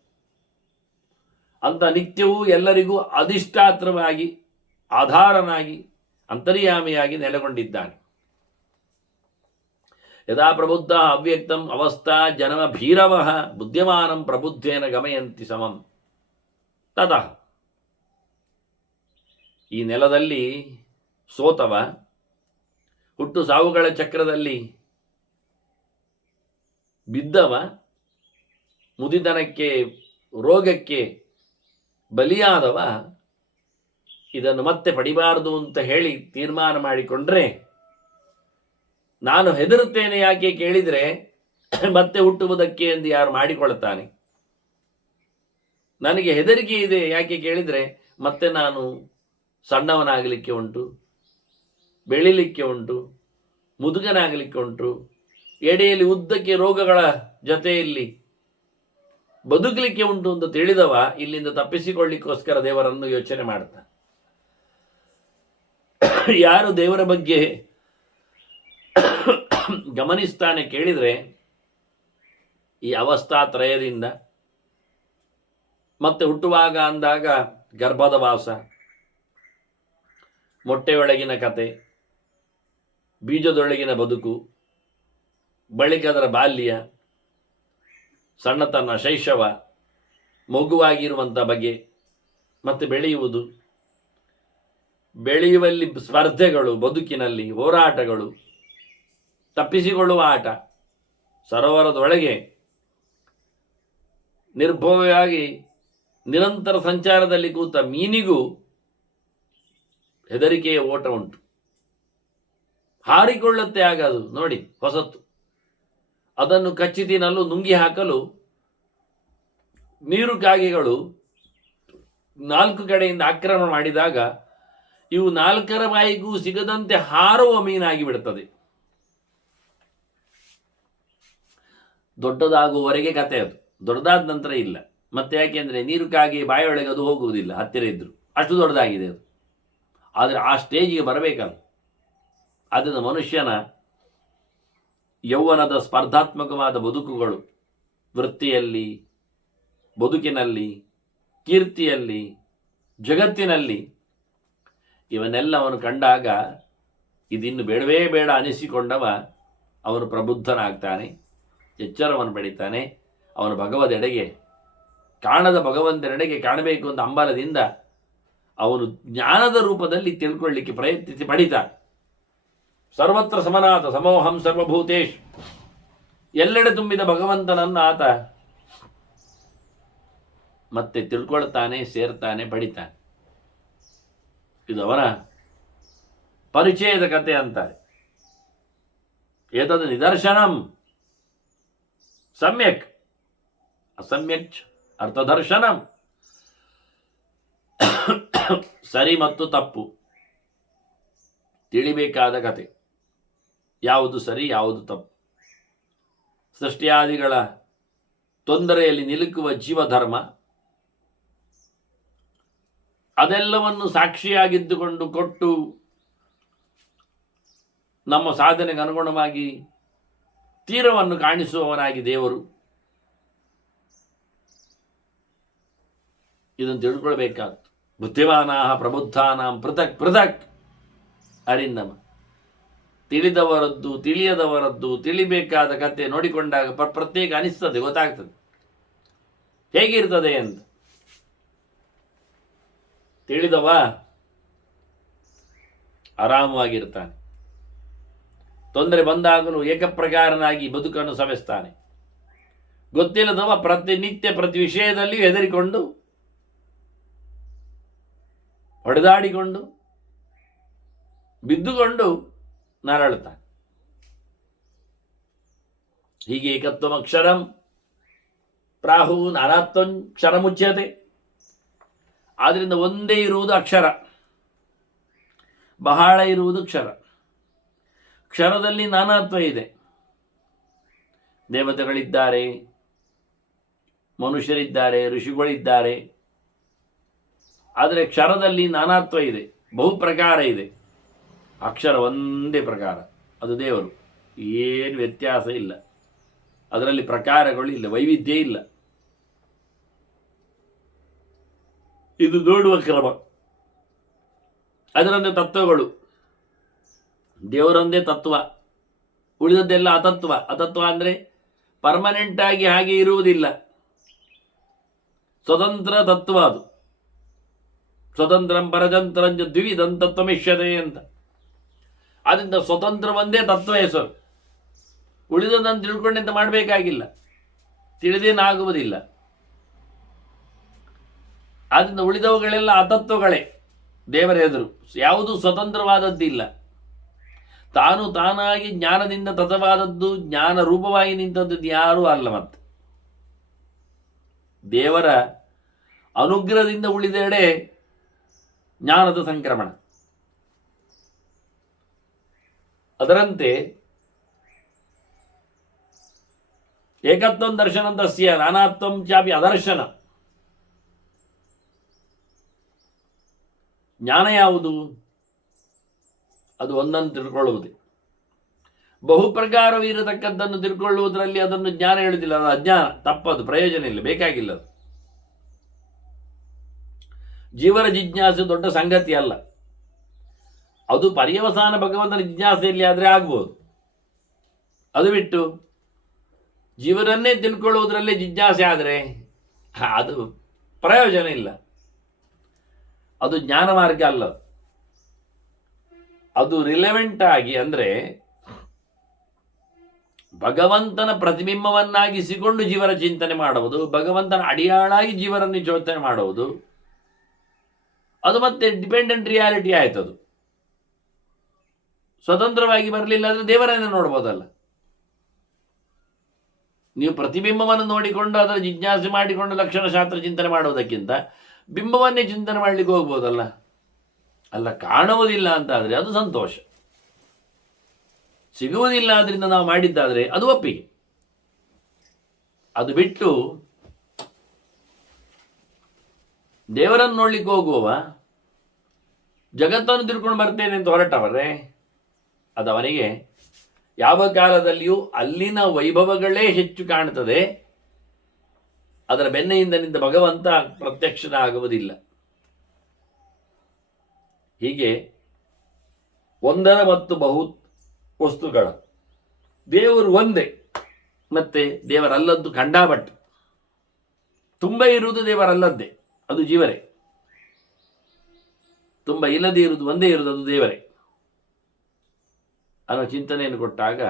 ಅಂತ ನಿತ್ಯವೂ ಎಲ್ಲರಿಗೂ ಅಧಿಷ್ಠಾತ್ರವಾಗಿ, ಆಧಾರನಾಗಿ, ಅಂತರ್ಯಾಮಿಯಾಗಿ ನೆಲೆಗೊಂಡಿದ್ದಾನೆ. ಯದಾ ಪ್ರಬುದ್ಧ ಅವ್ಯಕ್ತಂ ಅವಸ್ಥಾ ಜನಮ ಭೀರವಃ ಬುದ್ಧಿಮಾನಂ ಪ್ರಬುದ್ಧೇನ ಗಮಯಂತಿ ಸಮಂ ತತಃ. ಈ ನೆಲದಲ್ಲಿ ಸೋತವ, ಹುಟ್ಟು ಸಾವುಗಳ ಚಕ್ರದಲ್ಲಿ ಬಿದ್ದವ, ಮುದಿತನಕ್ಕೆ, ರೋಗಕ್ಕೆ ಬಲಿಯಾದವ ಇದನ್ನು ಮತ್ತೆ ಪಡಿಬಾರದು ಅಂತ ಹೇಳಿ ತೀರ್ಮಾನ ಮಾಡಿಕೊಂಡ್ರೆ, ನಾನು ಹೆದರುತ್ತೇನೆ ಯಾಕೆ ಕೇಳಿದರೆ ಮತ್ತೆ ಹುಟ್ಟುವುದಕ್ಕೆ ಎಂದು ಯಾರು ಮಾಡಿಕೊಳ್ತಾನೆ. ನನಗೆ ಹೆದರಿಕೆ ಇದೆ ಯಾಕೆ ಕೇಳಿದರೆ ಮತ್ತೆ ನಾನು ಸಣ್ಣವನಾಗಲಿಕ್ಕೆ ಉಂಟು, ಬೆಳಿಲಿಕ್ಕೆ ಉಂಟು, ಮುದುಗನಾಗಲಿಕ್ಕೆ ಉಂಟು, ಎಡೆಯಲ್ಲಿ ಉದ್ದಕ್ಕೆ ರೋಗಗಳ ಜೊತೆಯಲ್ಲಿ ಬದುಕಲಿಕ್ಕೆ ಉಂಟು ಅಂತ ತಿಳಿದವ ಇಲ್ಲಿಂದ ತಪ್ಪಿಸಿಕೊಳ್ಳಿಕ್ಕೋಸ್ಕರ ದೇವರನ್ನು ಯೋಚನೆ ಮಾಡ್ತಾನೆ. ಯಾರು ದೇವರ ಬಗ್ಗೆ ಗಮನಿಸ್ತಾನೆ ಕೇಳಿದರೆ ಈ ಅವಸ್ಥಾತ್ರಯದಿಂದ, ಮತ್ತೆ ಹುಟ್ಟುವಾಗ ಅಂದಾಗ ಗರ್ಭದ ವಾಸ, ಮೊಟ್ಟೆಯೊಳಗಿನ ಕತೆ, ಬೀಜದೊಳಗಿನ ಬದುಕು, ಬಳಿಕದರ ಬಾಲ್ಯ, ಸಣ್ಣತನ, ಶೈಶವ, ಮಗುವಾಗಿರುವಂಥ ಬಗೆ, ಮತ್ತು ಬೆಳೆಯುವುದು, ಬೆಳೆಯುವಲ್ಲಿ ಸ್ಪರ್ಧೆಗಳು, ಬದುಕಿನಲ್ಲಿ ಹೋರಾಟಗಳು, ತಪ್ಪಿಸಿಕೊಳ್ಳುವ ಆಟ, ಸರೋವರದೊಳಗೆ ನಿರ್ಭಯವಾಗಿ ನಿರಂತರ ಸಂಚಾರದಲ್ಲಿ ಕೂತ ಮೀನಿಗೂ ಹೆದರಿಕೆಯ ಓಟ ಉಂಟು. ಹಾರಿಕೊಳ್ಳುತ್ತೆ ಆಗ ಅದು ನೋಡಿ ಹೊಸತು. ಅದನ್ನು ಕಚ್ಚಿ ತಿನ್ನಲು, ನುಂಗಿ ಹಾಕಲು ನೀರು ಕಾಗೆಗಳು 4 ಕಡೆಯಿಂದ ಆಕ್ರಮಣ ಮಾಡಿದಾಗ ಇವು 4ರ ಬಾಯಿಗೂ ಸಿಗದಂತೆ ಹಾರುವ ಮೀನಾಗಿ ಬಿಡುತ್ತದೆ. ದೊಡ್ಡದಾಗುವವರೆಗೆ ಕತೆ ಅದು, ದೊಡ್ಡದಾದ ನಂತರ ಇಲ್ಲ. ಮತ್ತೆ ಯಾಕೆಂದರೆ ನೀರು ಕಾಗೆ ಬಾಯಿಯೊಳಗೆ ಅದು ಹೋಗುವುದಿಲ್ಲ, ಹತ್ತಿರ ಇದ್ರು, ಅಷ್ಟು ದೊಡ್ಡದಾಗಿದೆ ಅದು. ಆದರೆ ಆ ಸ್ಟೇಜಿಗೆ ಬರಬೇಕಲ್ಲ. ಅದನ್ನು ಮನುಷ್ಯನ ಯೌವನದ ಸ್ಪರ್ಧಾತ್ಮಕವಾದ ಬದುಕುಗಳು, ವೃತ್ತಿಯಲ್ಲಿ, ಬದುಕಿನಲ್ಲಿ, ಕೀರ್ತಿಯಲ್ಲಿ, ಜಗತ್ತಿನಲ್ಲಿ, ಇವನ್ನೆಲ್ಲವನ್ನು ಕಂಡಾಗ ಇದಿನ್ನು ಬೇಡವೇ ಬೇಡ ಅನಿಸಿಕೊಂಡವ ಅವನು ಪ್ರಬುದ್ಧನಾಗ್ತಾನೆ, ಎಚ್ಚರವನ್ನು ಪಡಿತಾನೆ. ಅವನು ಭಗವದೆಡೆಗೆ, ಕಾಣದ ಭಗವಂತನೆಡೆಗೆ ಕಾಣಬೇಕು ಅಂತ ಹಂಬಲದಿಂದ ಅವನು ಜ್ಞಾನದ ರೂಪದಲ್ಲಿ ತಿಳ್ಕೊಳ್ಳಿಕ್ಕೆ ಪ್ರಯತ್ನಿಸಿ ಪಡಿತಾನೆ. ಸರ್ವತ್ರ ಸಮನಾಥ ಸಮೋಹಂ ಸರ್ವಭೂತೇಶ್, ಎಲ್ಲೆಡೆ ತುಂಬಿದ ಭಗವಂತನನ್ನು ಆತ ಮತ್ತೆ ತಿಳ್ಕೊಳ್ತಾನೆ, ಸೇರ್ತಾನೆ, ಪಡಿತಾನೆ. ಇದು ಅವನ ಪರಿಚಯದ ಕಥೆ ಅಂತಾರೆ. ಏತದ್ ನಿದರ್ಶನಂ ಸಮ್ಯಕ್ ಅಸಮ್ಯಕ್ ಅರ್ಥದರ್ಶನಂ. ಸರಿ ಮತ್ತು ತಪ್ಪು ತಿಳಿಬೇಕಾದ ಕತೆ, ಯಾವುದು ಸರಿ ಯಾವುದು ತಪ್ಪು, ಸೃಷ್ಟಿಯಾದಿಗಳ ತೊಂದರೆಯಲ್ಲಿ ನಿಲುಕುವ ಜೀವಧರ್ಮ, ಅದೆಲ್ಲವನ್ನು ಸಾಕ್ಷಿಯಾಗಿದ್ದುಕೊಂಡು ಕೊಟ್ಟು ನಮ್ಮ ಸಾಧನೆಗೆ ಅನುಗುಣವಾಗಿ ತೀರವನ್ನು ಕಾಣಿಸುವವನಾಗಿ ದೇವರು. ಇದನ್ನು ತಿಳ್ಕೊಳ್ಬೇಕಾದ ಬುದ್ಧಿಮಾನಾಹ ಪ್ರಬುದ್ಧಾನಾಂ ಪೃಥಕ್ ಪೃಥಕ್ ಅರಿಂದಮ. ತಿಳಿದವರದ್ದು, ತಿಳಿಯದವರದ್ದು, ತಿಳಿಬೇಕಾದ ಕತೆ ನೋಡಿಕೊಂಡಾಗ ಪ್ರತ್ಯೇಕ ಅನಿಸ್ತದೆ, ಗೊತ್ತಾಗ್ತದೆ ಹೇಗಿರ್ತದೆ ಅಂತ. ತಿಳಿದವ ಆರಾಮವಾಗಿರ್ತಾನೆ. ತೊಂದರೆ ಬಂದಾಗಲೂ ಏಕಪ್ರಕಾರನಾಗಿ ಬದುಕನ್ನು ಸವೆಸ್ತಾನೆ. ಗೊತ್ತಿಲ್ಲದವ ಪ್ರತಿನಿತ್ಯ ಪ್ರತಿ ವಿಷಯದಲ್ಲಿ ಹೆದರಿಕೊಂಡು ಹೊಡೆದಾಡಿಕೊಂಡು ಬಿದ್ದುಕೊಂಡು ನರಳುತ್ತಾನೆ. ಹೀಗೆ ಏಕತ್ವಂ ಅಕ್ಷರಂ ಪ್ರಾಹು ನಾನಾತ್ವಂ ಕ್ಷರಮುಚ್ಯತೆ. ಆದ್ರಿಂದ ಒಂದೇ ಇರುವುದು ಅಕ್ಷರ, ಬಹಳ ಇರುವುದು ಕ್ಷರ. ಕ್ಷರದಲ್ಲಿ ನಾನಾತ್ವ ಇದೆ. ದೇವತೆಗಳಿದ್ದಾರೆ, ಮನುಷ್ಯರಿದ್ದಾರೆ, ಋಷಿಗಳಿದ್ದಾರೆ. ಆದರೆ ಕ್ಷರದಲ್ಲಿ ನಾನಾತ್ವ ಇದೆ, ಬಹು ಪ್ರಕಾರ ಇದೆ. ಅಕ್ಷರ ಒಂದೇ ಪ್ರಕಾರ, ಅದು ದೇವರು. ಏನು ವ್ಯತ್ಯಾಸ ಇಲ್ಲ, ಅದರಲ್ಲಿ ಪ್ರಕಾರಗಳು ಇಲ್ಲ, ವೈವಿಧ್ಯ ಇಲ್ಲ. ಇದು ನೋಡುವ ಕ್ರಮ. ಅದರೊಂದೇ ತತ್ವಗಳು. ದೇವರೊಂದೇ ತತ್ವ, ಉಳಿದದ್ದೆಲ್ಲ ಅತತ್ವ. ಅತತ್ವ ಅಂದರೆ ಪರ್ಮನೆಂಟ್ ಆಗಿ ಹಾಗೆ ಇರುವುದಿಲ್ಲ, ಸ್ವತಂತ್ರ ತತ್ವ ಅದು. ಸ್ವತಂತ್ರಂ ಪರತಂತ್ರಂಜ ದ್ವಿವಿಧಂ ತತ್ವಮಿಷ್ಯತೆ ಅಂತ. ಅದರಿಂದ ಸ್ವತಂತ್ರ ಒಂದೇ ತತ್ವ ಹೆಸರು. ಉಳಿದದನ್ನು ತಿಳ್ಕೊಂಡೆಂತ ಮಾಡಬೇಕಾಗಿಲ್ಲ, ತಿಳಿದೇನಾಗುವುದಿಲ್ಲ. ಆದ್ದರಿಂದ ಉಳಿದವುಗಳೆಲ್ಲ ಅತತ್ವಗಳೇ ದೇವರ ಎದುರು. ಯಾವುದು ಸ್ವತಂತ್ರವಾದದ್ದಿಲ್ಲ. ತಾನು ತಾನಾಗಿ ಜ್ಞಾನದಿಂದ ತತವಾದದ್ದು, ಜ್ಞಾನ ರೂಪವಾಗಿ ನಿಂತದ್ದು ಯಾರೂ ಅಲ್ಲ. ಮತ್ತೆ ದೇವರ ಅನುಗ್ರಹದಿಂದ ಉಳಿದೆಡೆ ಜ್ಞಾನದ ಸಂಕ್ರಮಣ. ಅದರಂತೆ ಏಕತ್ವಂ ದರ್ಶನಂ ತಸ್ಯ ನಾನಾತ್ವಂ ಚಾಪಿ ಅದರ್ಶನ. ಜ್ಞಾನ ಯಾವುದು? ಅದು ಒಂದನ್ನು ತಿಳ್ಕೊಳ್ಳುವುದೇ. ಬಹುಪ್ರಕಾರವಿರತಕ್ಕದ್ದನ್ನು ತಿಳ್ಕೊಳ್ಳುವುದರಲ್ಲಿ ಅದನ್ನು ಜ್ಞಾನ ಹೇಳುವುದಿಲ್ಲ, ಅದು ಅಜ್ಞಾನ. ತಪ್ಪದು, ಪ್ರಯೋಜನ ಇಲ್ಲ, ಬೇಕಾಗಿಲ್ಲ. ಅದು ಜೀವನ ಜಿಜ್ಞಾಸೆ ದೊಡ್ಡ ಸಂಗತಿ ಅಲ್ಲ. ಅದು ಪರ್ಯವಸಾನ ಭಗವಂತನ ಜಿಜ್ಞಾಸೆಯಲ್ಲಿ ಆದರೆ ಆಗ್ಬೋದು. ಅದು ಬಿಟ್ಟು ಜೀವನನ್ನೇ ತಿಳ್ಕೊಳ್ಳುವುದರಲ್ಲೇ ಜಿಜ್ಞಾಸೆ ಆದರೆ ಅದು ಪ್ರಯೋಜನ ಇಲ್ಲ. ಅದು ಜ್ಞಾನ ಮಾರ್ಗ ಅಲ್ಲ. ಅದು ರಿಲೆವೆಂಟ್ ಆಗಿ, ಅಂದರೆ ಭಗವಂತನ ಪ್ರತಿಬಿಂಬವನ್ನಾಗಿಸಿಕೊಂಡು ಜೀವನ ಚಿಂತನೆ ಮಾಡುವುದು, ಭಗವಂತನ ಅಡಿಯಾಳಾಗಿ ಜೀವನನ್ನು ಯೋಚನೆ ಮಾಡುವುದು, ಅದು ಮತ್ತೆ ಡಿಪೆಂಡೆಂಟ್ ರಿಯಾಲಿಟಿ ಆಯ್ತದು. ಸ್ವತಂತ್ರವಾಗಿ ಬರಲಿಲ್ಲ ಅಂದರೆ ದೇವರನ್ನೇ ನೋಡ್ಬೋದಲ್ಲ. ನೀವು ಪ್ರತಿಬಿಂಬವನ್ನು ನೋಡಿಕೊಂಡು ಅದರ ಜಿಜ್ಞಾಸೆ ಮಾಡಿಕೊಂಡು ಲಕ್ಷಣಶಾಸ್ತ್ರ ಚಿಂತನೆ ಮಾಡುವುದಕ್ಕಿಂತ ಬಿಂಬವನ್ನೇ ಚಿಂತನೆ ಮಾಡಲಿಕ್ಕೆ ಹೋಗ್ಬೋದಲ್ಲ. ಅಲ್ಲ, ಕಾಣುವುದಿಲ್ಲ ಅಂತಾದರೆ ಅದು ಸಂತೋಷ. ಸಿಗುವುದಿಲ್ಲ ಆದ್ರಿಂದ ನಾವು ಮಾಡಿದ್ದಾದರೆ ಅದು ಒಪ್ಪಿಗೆ. ಅದು ಬಿಟ್ಟು ದೇವರನ್ನು ನೋಡ್ಲಿಕ್ಕೆ ಹೋಗುವವ ಜಗತ್ತನ್ನು ತಿಳ್ಕೊಂಡು ಬರ್ತೇನೆ ಅಂತ ಹೊರಟವರೇ, ಅದು ಅವನಿಗೆ ಯಾವ ಕಾಲದಲ್ಲಿಯೂ ಅಲ್ಲಿನ ವೈಭವಗಳೇ ಹೆಚ್ಚು ಕಾಣುತ್ತದೆ. ಅದರ ಬೆನ್ನೆಯಿಂದ ನಿಂತ ಭಗವಂತ ಪ್ರತ್ಯಕ್ಷನ ಆಗುವುದಿಲ್ಲ. ಹೀಗೆ ಒಂದರ ಮತ್ತು ಬಹು ವಸ್ತುಗಳ ದೇವರು ಒಂದೇ, ಮತ್ತೆ ದೇವರಲ್ಲದ್ದು ಖಂಡಾಬಟ್ಟು. ತುಂಬ ಇರುವುದು ದೇವರಲ್ಲದ್ದೇ, ಅದು ಜೀವರೇ. ತುಂಬ ಇಲ್ಲದೇ ಇರುವುದು ಒಂದೇ ಇರುವುದು, ಅದು ದೇವರೇ ಅನ್ನೋ ಚಿಂತನೆಯನ್ನು ಕೊಟ್ಟಾಗ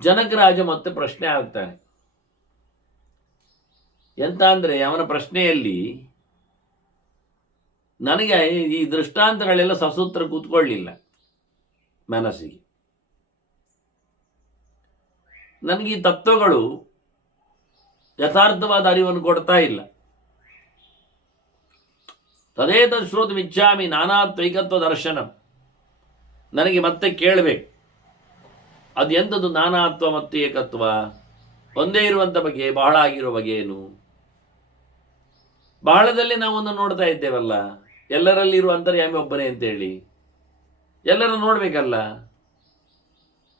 ಜನಕರಾಜ ಮತ್ತೆ ಪ್ರಶ್ನೆ ಆಗ್ತಾನೆ. ಎಂತ ಅಂದರೆ, ಅವನ ಪ್ರಶ್ನೆಯಲ್ಲಿ ನನಗೆ ಈ ದೃಷ್ಟಾಂತಗಳೆಲ್ಲ ಸಸೂತ್ರ ಕೂತ್ಕೊಳ್ಳಿಲ್ಲ ಮನಸ್ಸಿಗೆ. ನನಗೆ ಈ ತತ್ವಗಳು ಯಥಾರ್ಥವಾದ ಅರಿವನ್ನು ಕೊಡ್ತಾ ಇಲ್ಲ. ತದೇತದ್ ಶ್ರೋತುಮಿಚ್ಛಾಮಿ ನಾನಾತ್ವೈಕತ್ವ ದರ್ಶನ. ನನಗೆ ಮತ್ತೆ ಕೇಳಬೇಕು, ಅದು ಎಂಥದ್ದು ನಾನಾತ್ವ ಮತ್ತು ಏಕತ್ವ? ಒಂದೇ ಇರುವಂಥ ಬಗೆ, ಬಹಳ ಆಗಿರೋ ಬಗೆ ಏನು? ಬಹಳದಲ್ಲಿ ನಾವೊಂದು ನೋಡ್ತಾ ಇದ್ದೇವಲ್ಲ, ಎಲ್ಲರಲ್ಲಿ ಇರುವ ಅಂತರ್ಯಾಮಿ ಒಬ್ಬನೇ ಅಂತೇಳಿ ಎಲ್ಲರೂ ನೋಡ್ಬೇಕಲ್ಲ.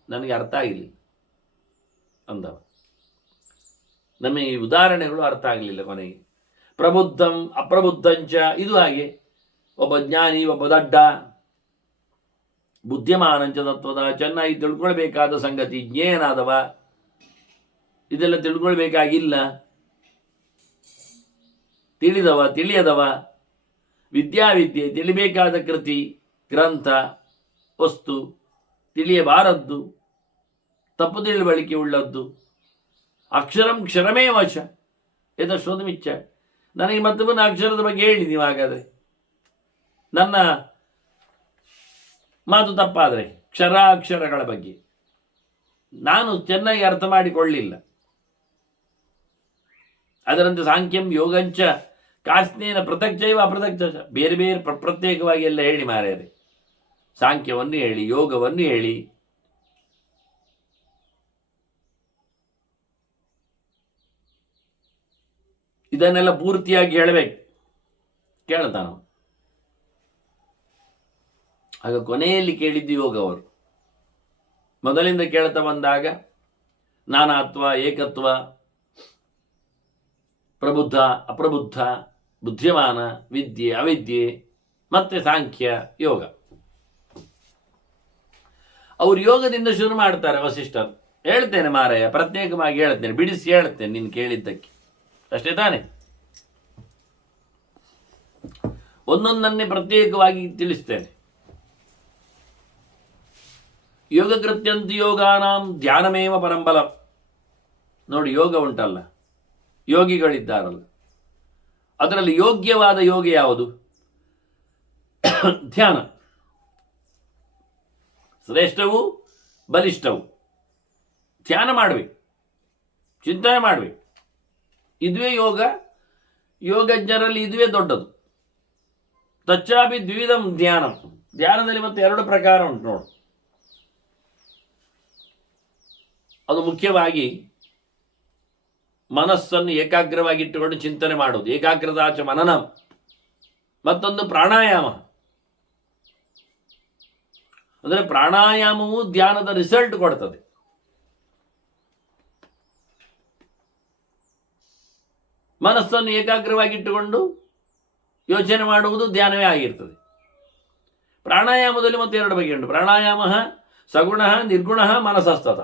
ನನಗೆ ಅರ್ಥ ಆಗಿಲ್ಲ ಅಂದವ. ನಮಗೆ ಈ ಉದಾಹರಣೆಗಳು ಅರ್ಥ ಆಗಲಿಲ್ಲ ಕೊನೆಗೆ. ಪ್ರಬುದ್ಧಂ ಅಪ್ರಬುದ್ಧಂಚ, ಇದು ಹಾಗೆ. ಒಬ್ಬ ಜ್ಞಾನಿ, ಒಬ್ಬ ದಡ್ಡ, ಬುದ್ಧಿಮಾನಂಚ ತತ್ವದ, ಚೆನ್ನಾಗಿ ತಿಳ್ಕೊಳ್ಬೇಕಾದ ಸಂಗತಿ, ಜ್ಞೇಯನಾದವ, ಇದೆಲ್ಲ ತಿಳ್ಕೊಳ್ಬೇಕಾಗಿಲ್ಲ. ತಿಳಿದವ ತಿಳಿಯದವ, ವಿದ್ಯಾವಿದ್ಯೆ, ತಿಳಿಬೇಕಾದ ಕೃತಿ ಗ್ರಂಥ ವಸ್ತು, ತಿಳಿಯಬಾರದ್ದು, ತಪ್ಪು ತಿಳುವಳಿಕೆ ಉಳ್ಳದ್ದು, ಅಕ್ಷರಂ ಕ್ಷರಮೇ ವಶ ಯದಶ್ವದು ಮಿಚ್ಚ. ನನಗೆ ಮತ್ತೊಬ್ಬನ ಅಕ್ಷರದ ಬಗ್ಗೆ ಹೇಳಿ ನೀವು. ಹಾಗಾದರೆ ನನ್ನ ಮಾತು ತಪ್ಪಾದರೆ ಅಕ್ಷರಗಳ ಬಗ್ಗೆ ನಾನು ಚೆನ್ನಾಗಿ ಅರ್ಥ ಮಾಡಿಕೊಳ್ಳಿಲ್ಲ. ಅದರಂತೆ ಸಾಂಖ್ಯಂ ಯೋಗಂಚ ಕಾಸ್ನೇನ ಪೃಥಕ್ಚೈವ ಅಪೃಥಕ್ಚ, ಬೇರೆ ಬೇರೆ ಪ್ರತ್ಯೇಕವಾಗಿ ಎಲ್ಲ ಹೇಳಿ ಮಾರ್ಯಾರೆ. ಸಾಂಖ್ಯವನ್ನು ಹೇಳಿ, ಯೋಗವನ್ನು ಹೇಳಿ. ಇದನ್ನೆಲ್ಲ ಪೂರ್ತಿಯಾಗಿ ಹೇಳಬೇಕು. ಕೇಳ್ತಾನ. ಆಗ ಕೊನೆಯಲ್ಲಿ ಕೇಳಿದ್ದು ಯೋಗ. ಅವರು ಮೊದಲಿಂದ ಕೇಳ್ತಾ ಬಂದಾಗ ನಾನಾತ್ವ, ಏಕತ್ವ, ಪ್ರಬುದ್ಧ, ಅಪ್ರಬುದ್ಧ, ಬುದ್ಧಿಮಾನ, ವಿದ್ಯೆ, ಅವಿದ್ಯೆ, ಮತ್ತೆ ಸಾಂಖ್ಯ, ಯೋಗ. ಅವರು ಯೋಗದಿಂದ ಶುರು ಮಾಡ್ತಾರೆ ವಸಿಷ್ಠರು. ಹೇಳ್ತೇನೆ ಮಾರಾಯ, ಪ್ರತ್ಯೇಕವಾಗಿ ಹೇಳ್ತೇನೆ, ಬಿಡಿಸಿ ಹೇಳ್ತೇನೆ ನೀನು ಕೇಳಿದ್ದಕ್ಕೆ, ಅಷ್ಟೇ ತಾನೆ. ಒಂದೊಂದನ್ನೇ ಪ್ರತ್ಯೇಕವಾಗಿ ತಿಳಿಸ್ತೇನೆ. ಯೋಗ ಕೃತ್ಯಂತ ಯೋಗಾನಾಂ ಧ್ಯಾನಮೇವ ಪರಂಬಲ. ನೋಡಿ, ಯೋಗ ಉಂಟಲ್ಲ, ಯೋಗಿಗಳಿದ್ದಾರಲ್ಲ, ಅದರಲ್ಲಿ ಯೋಗ್ಯವಾದ ಯೋಗ ಯಾವುದು? ಧ್ಯಾನ. ಶ್ರೇಷ್ಠವು ಬಲಿಷ್ಠವು. ಧ್ಯಾನ ಮಾಡಬೇಕು, ಚಿಂತನೆ ಮಾಡಬೇಕು. ಇದುವೇ ಯೋಗ. ಯೋಗಜ್ಞರಲ್ಲಿ ಇದುವೇ ದೊಡ್ಡದು. ತಚ್ಚಾಪಿ ದ್ವಿಧಂ ಧ್ಯಾನಂ. ಧ್ಯಾನದಲ್ಲಿ ಮತ್ತೆ 2 ಪ್ರಕಾರ ಉಂಟು ನೋಡು. ಅದು ಮುಖ್ಯವಾಗಿ ಮನಸ್ಸನ್ನು ಏಕಾಗ್ರವಾಗಿಟ್ಟುಕೊಂಡು ಚಿಂತನೆ ಮಾಡುವುದು, ಏಕಾಗ್ರದಾಚ ಮನನ. ಮತ್ತೊಂದು ಪ್ರಾಣಾಯಾಮ. ಅಂದರೆ ಪ್ರಾಣಾಯಾಮವು ಧ್ಯಾನದ ರಿಸಲ್ಟ್ ಕೊಡ್ತದೆ. ಮನಸ್ಸನ್ನು ಏಕಾಗ್ರವಾಗಿಟ್ಟುಕೊಂಡು ಯೋಚನೆ ಮಾಡುವುದು ಧ್ಯಾನವೇ ಆಗಿರ್ತದೆ. ಪ್ರಾಣಾಯಾಮದಲ್ಲಿ ಮತ್ತೆ 2 ಬಗೆ ಉಂಟು. ಪ್ರಾಣಾಯಾಮ ಸಗುಣ, ನಿರ್ಗುಣ, ಮನಸಸ್ತತ.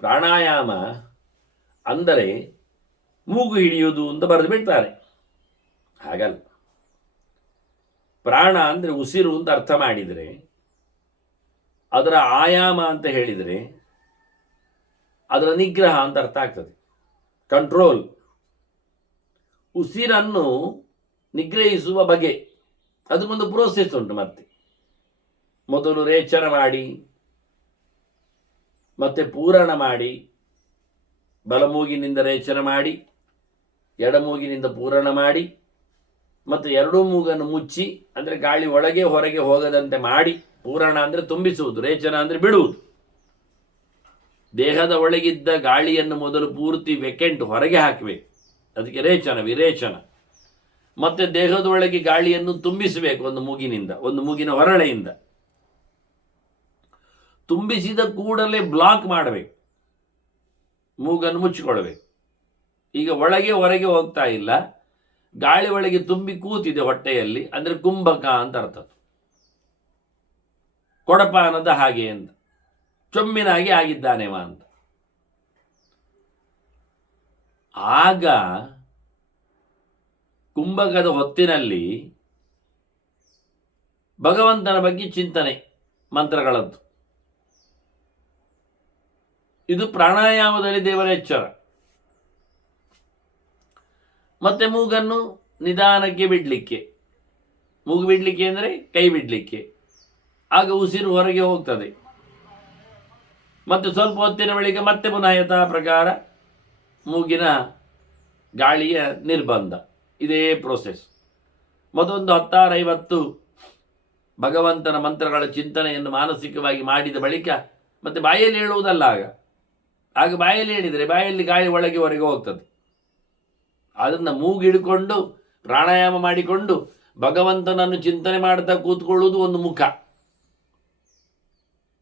ಪ್ರಾಣಾಯಾಮ ಅಂದರೆ ಮೂಗು ಹಿಡಿಯುವುದು ಅಂತ ಬರೆದು ಬಿಡ್ತಾರೆ. ಹಾಗಲ್ಲ. ಪ್ರಾಣ ಅಂದರೆ ಉಸಿರು ಅಂತ ಅರ್ಥ ಮಾಡಿದರೆ, ಅದರ ಆಯಾಮ ಅಂತ ಹೇಳಿದರೆ ಅದರ ನಿಗ್ರಹ ಅಂತ ಅರ್ಥ ಆಗ್ತದೆ. ಕಂಟ್ರೋಲ್. ಉಸಿರನ್ನು ನಿಗ್ರಹಿಸುವ ಬಗೆ, ಅದಕ್ಕೊಂದು ಪ್ರೋಸೆಸ್ ಉಂಟು. ಮತ್ತೆ ಮೊದಲು ರೇಚನ ಮಾಡಿ, ಮತ್ತೆ ಪೂರಣ ಮಾಡಿ, ಬಲಮೂಗಿನಿಂದ ರೇಚನ ಮಾಡಿ, ಎಡಮೂಗಿನಿಂದ ಪೂರಣ ಮಾಡಿ, ಮತ್ತು 2 ಮೂಗನ್ನು ಮುಚ್ಚಿ, ಅಂದರೆ ಗಾಳಿ ಒಳಗೆ ಹೊರಗೆ ಹೋಗದಂತೆ ಮಾಡಿ. ಪೂರಣ ಅಂದರೆ ತುಂಬಿಸುವುದು, ರೇಚನ ಅಂದರೆ ಬಿಡುವುದು. ದೇಹದ ಒಳಗಿದ್ದ ಗಾಳಿಯನ್ನು ಮೊದಲು ಪೂರ್ತಿ ವೆಕೆಂಟ್ ಹೊರಗೆ ಹಾಕಬೇಕು, ಅದಕ್ಕೆ ರೇಚನ, ವಿರೇಚನ. ಮತ್ತೆ ದೇಹದ ಒಳಗೆ ಗಾಳಿಯನ್ನು ತುಂಬಿಸಬೇಕು, ಒಂದು ಮೂಗಿನಿಂದ, ಒಂದು ಮೂಗಿನ ಹೊರಳೆಯಿಂದ. ತುಂಬಿಸಿದ ಕೂಡಲೇ ಬ್ಲಾಕ್ ಮಾಡಬೇಕು, ಮೂಗನ್ನು ಮುಚ್ಚಿಕೊಳ್ಬೇಕು. ಈಗ ಒಳಗೆ ಹೊರಗೆ ಹೋಗ್ತಾ ಇಲ್ಲ, ಗಾಳಿ ಒಳಗೆ ತುಂಬಿ ಕೂತಿದೆ ಹೊಟ್ಟೆಯಲ್ಲಿ, ಅಂದರೆ ಕುಂಭಕ ಅಂತ ಅರ್ಥ. ಕೊಡಪಾನದ ಹಾಗೆ ಅಂತ, ಚೊಮ್ಮಿನಾಗಿ ಆಗಿದ್ದಾನೆವ ಅಂತ. ಆಗ ಕುಂಭಕದ ಹೊತ್ತಿನಲ್ಲಿ ಭಗವಂತನ ಬಗ್ಗೆ ಚಿಂತನೆ, ಮಂತ್ರಗಳದ್ದು. ಇದು ಪ್ರಾಣಾಯಾಮದಲ್ಲಿ ದೇವರ ಎಚ್ಚರ. ಮತ್ತೆ ಮೂಗನ್ನು ನಿಧಾನಕ್ಕೆ ಬಿಡಲಿಕ್ಕೆ. ಮೂಗು ಬಿಡಲಿಕ್ಕೆ ಅಂದರೆ ಕೈ ಬಿಡಲಿಕ್ಕೆ. ಆಗ ಉಸಿರು ಹೊರಗೆ ಹೋಗ್ತದೆ. ಮತ್ತು ಸ್ವಲ್ಪ ಹೊತ್ತಿನ ಬಳಿಕ ಮತ್ತೆ ಪುನಃ ಯಥಾ ಪ್ರಕಾರ ಮೂಗಿನ ಗಾಳಿಯ ನಿರ್ಬಂಧ. ಇದೇ ಪ್ರೋಸೆಸ್. ಮತ್ತೊಂದು 16-50 ಭಗವಂತನ ಮಂತ್ರಗಳ ಚಿಂತನೆಯನ್ನು ಮಾನಸಿಕವಾಗಿ ಮಾಡಿದ ಬಳಿಕ ಮತ್ತೆ ಬಾಯಲ್ಲಿ ಹೇಳುವುದಲ್ಲ. ಆಗ ಬಾಯಲ್ಲಿ ಹೇಳಿದರೆ ಬಾಯಲ್ಲಿ ಗಾಳಿ ಒಳಗೆ ಹೊರಗೆ ಹೋಗ್ತದೆ. ಅದನ್ನು ಮೂಗಿಡ್ಕೊಂಡು ಪ್ರಾಣಾಯಾಮ ಮಾಡಿಕೊಂಡು ಭಗವಂತನನ್ನು ಚಿಂತನೆ ಮಾಡ್ತಾ ಕೂತ್ಕೊಳ್ಳುವುದು ಒಂದು ಮುಖ.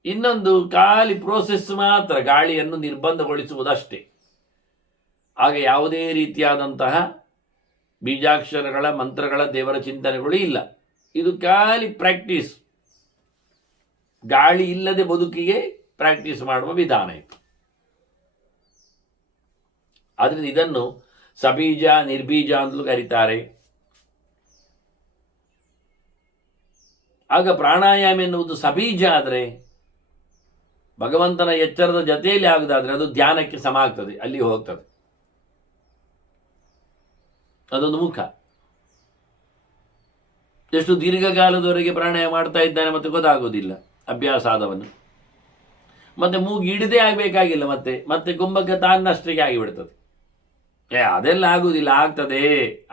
ಇನ್ನೊಂದು ಖಾಲಿ ಪ್ರೋಸೆಸ್ ಮಾತ್ರ, ಗಾಳಿಯನ್ನು ನಿರ್ಬಂಧಗೊಳಿಸುವುದಷ್ಟೇ. ಆಗ ಯಾವುದೇ ರೀತಿಯಾದಂತಹ ಬೀಜಾಕ್ಷರಗಳ, ಮಂತ್ರಗಳ, ದೇವರ ಚಿಂತನೆಗಳು ಇಲ್ಲ. ಇದು ಖಾಲಿ ಪ್ರಾಕ್ಟೀಸ್. ಗಾಳಿ ಇಲ್ಲದೆ ಬದುಕಿಗೆ ಪ್ರಾಕ್ಟೀಸ್ ಮಾಡುವ ವಿಧಾನ ಇದು. ಆದ್ದರಿಂದ ಇದನ್ನು ಸಬೀಜ ನಿರ್ಬೀಜ ಅಂತಲೂ ಕರೀತಾರೆ. ಆಗ ಪ್ರಾಣಾಯಾಮ ಎನ್ನುವುದು ಸಬೀಜ ಆದರೆ, ಭಗವಂತನ ಎಚ್ಚರದ ಜೊತೆಯಲ್ಲಿ ಆಗುದಾದ್ರೆ ಅದು ಧ್ಯಾನಕ್ಕೆ ಸಮ ಆಗ್ತದೆ, ಅಲ್ಲಿ ಹೋಗ್ತದೆ. ಅದೊಂದು ಮುಖ. ಎಷ್ಟು ದೀರ್ಘಕಾಲದವರೆಗೆ ಪ್ರಾಣಾಯಾಮ ಮಾಡ್ತಾ ಇದ್ದಾನೆ ಮತ್ತೆ ಗೊತ್ತಾಗೋದಿಲ್ಲ ಅಭ್ಯಾಸ ಆದವನು. ಮತ್ತೆ ಮೂಗು ಹಿಡಿದೇ ಆಗಬೇಕಾಗಿಲ್ಲ, ಮತ್ತೆ ಮತ್ತೆ ಕುಂಭಕ್ಕೆ ತಾನಷ್ಟಕ್ಕೆ ಆಗಿಬಿಡ್ತದೆ. ಅದೆಲ್ಲ ಆಗುವುದಿಲ್ಲ, ಆಗ್ತದೆ,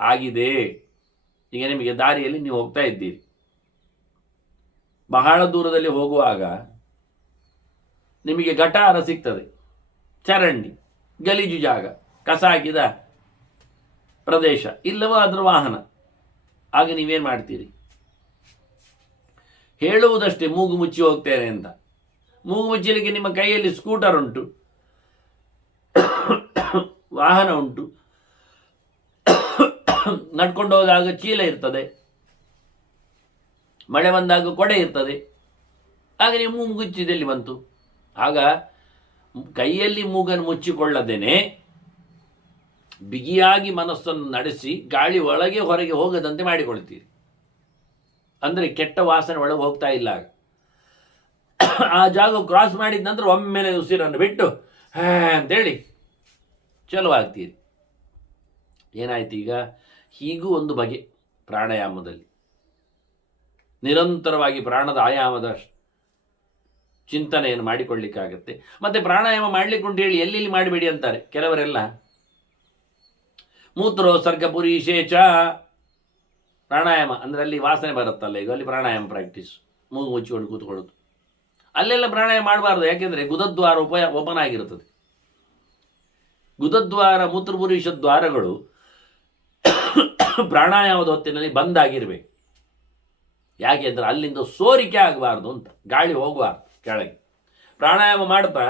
ಆಗಿದೆ. ಈಗ ನಿಮಗೆ ದಾರಿಯಲ್ಲಿ ನೀವು ಹೋಗ್ತಾ ಇದ್ದೀರಿ, ಬಹಳ ದೂರದಲ್ಲಿ ಹೋಗುವಾಗ ನಿಮಗೆ ಗಟಾರ ಸಿಗ್ತದೆ, ಚರಂಡಿ, ಗಲೀಜು ಜಾಗ, ಕಸ ಹಾಕಿದ ಪ್ರದೇಶ, ಇಲ್ಲವೋ ಅದರ ವಾಹನ. ಆಗ ನೀವೇನು ಮಾಡ್ತೀರಿ? ಹೇಳುವುದಷ್ಟೇ ಮೂಗು ಮುಚ್ಚಿ ಹೋಗ್ತೇನೆ ಅಂತ. ಮೂಗು ಮುಚ್ಚಲಿಕ್ಕೆ ನಿಮ್ಮ ಕೈಯಲ್ಲಿ ಸ್ಕೂಟರ್ ಉಂಟು, ವಾಹನ ಉಂಟು, ನಡ್ಕೊಂಡು ಹೋದಾಗ ಚೀಲ ಇರ್ತದೆ, ಮಳೆ ಬಂದಾಗ ಕೊಡೆ ಇರ್ತದೆ. ಆಗ ನೀವು ಮೂಗು ಮುಚ್ಚಿದಲ್ಲಿ ಬಂತು. ಆಗ ಕೈಯಲ್ಲಿ ಮೂಗನ್ನು ಮುಚ್ಚಿಕೊಳ್ಳದೇನೆ ಬಿಗಿಯಾಗಿ ಮನಸ್ಸನ್ನು ನಡೆಸಿ ಗಾಳಿ ಒಳಗೆ ಹೊರಗೆ ಹೋಗದಂತೆ ಮಾಡಿಕೊಳ್ತೀರಿ. ಅಂದರೆ ಕೆಟ್ಟ ವಾಸನೆ ಒಳಗೆ ಹೋಗ್ತಾ ಇಲ್ಲ. ಆಗ ಆ ಜಾಗ ಕ್ರಾಸ್ ಮಾಡಿದ ನಂತರ ಒಮ್ಮೆಲೆ ಉಸಿರನ್ನು ಬಿಟ್ಟು ಅಂತೇಳಿ ಚಲೋ ಆಗ್ತೀರಿ. ಏನಾಯ್ತು ಈಗ? ಹೀಗೂ ಒಂದು ಬಗೆ ಪ್ರಾಣಾಯಾಮದಲ್ಲಿ ನಿರಂತರವಾಗಿ ಪ್ರಾಣದ ಆಯಾಮದ ಚಿಂತನೆಯನ್ನು ಮಾಡಿಕೊಳ್ಳಿಕ್ಕಾಗತ್ತೆ. ಮತ್ತೆ ಪ್ರಾಣಾಯಾಮ ಮಾಡ್ಲಿಕ್ಕೆ ಉಂಟು ಹೇಳಿ ಎಲ್ಲೆಲ್ಲಿ ಮಾಡಬೇಡಿ ಅಂತಾರೆ ಕೆಲವರೆಲ್ಲ. ಮೂತ್ರೋತ್ಸರ್ಗ ಪುರೀಶೇಚ ಪ್ರಾಣಾಯಾಮ ಅಂದರೆ ಅಲ್ಲಿ ವಾಸನೆ ಬರುತ್ತಲ್ಲ, ಈಗ ಅಲ್ಲಿ ಪ್ರಾಣಾಯಾಮ ಪ್ರಾಕ್ಟೀಸ್, ಮೂಗು ಮುಚ್ಚಿಕೊಂಡು ಕೂತ್ಕೊಳ್ಳೋದು, ಅಲ್ಲೆಲ್ಲ ಪ್ರಾಣಾಯಾಮ ಮಾಡಬಾರ್ದು. ಯಾಕೆಂದರೆ ಗುದದ್ವಾರ ಓಪನ್ ಆಗಿರುತ್ತದೆ. ಗುದದ್ವಾರ ಮೂತ್ರಪುರೀಶ ದ್ವಾರಗಳು ಪ್ರಾಣಾಯಾಮದ ಹೊತ್ತಿನಲ್ಲಿ ಬಂದಾಗಿರ್ಬೇಕು. ಯಾಕೆಂದರೆ ಅಲ್ಲಿಂದ ಸೋರಿಕೆ ಆಗಬಾರ್ದು ಅಂತ, ಗಾಳಿ ಹೋಗಬಾರ್ದು ಕೆಳಗೆ. ಪ್ರಾಣಾಯಾಮ ಮಾಡ್ತಾ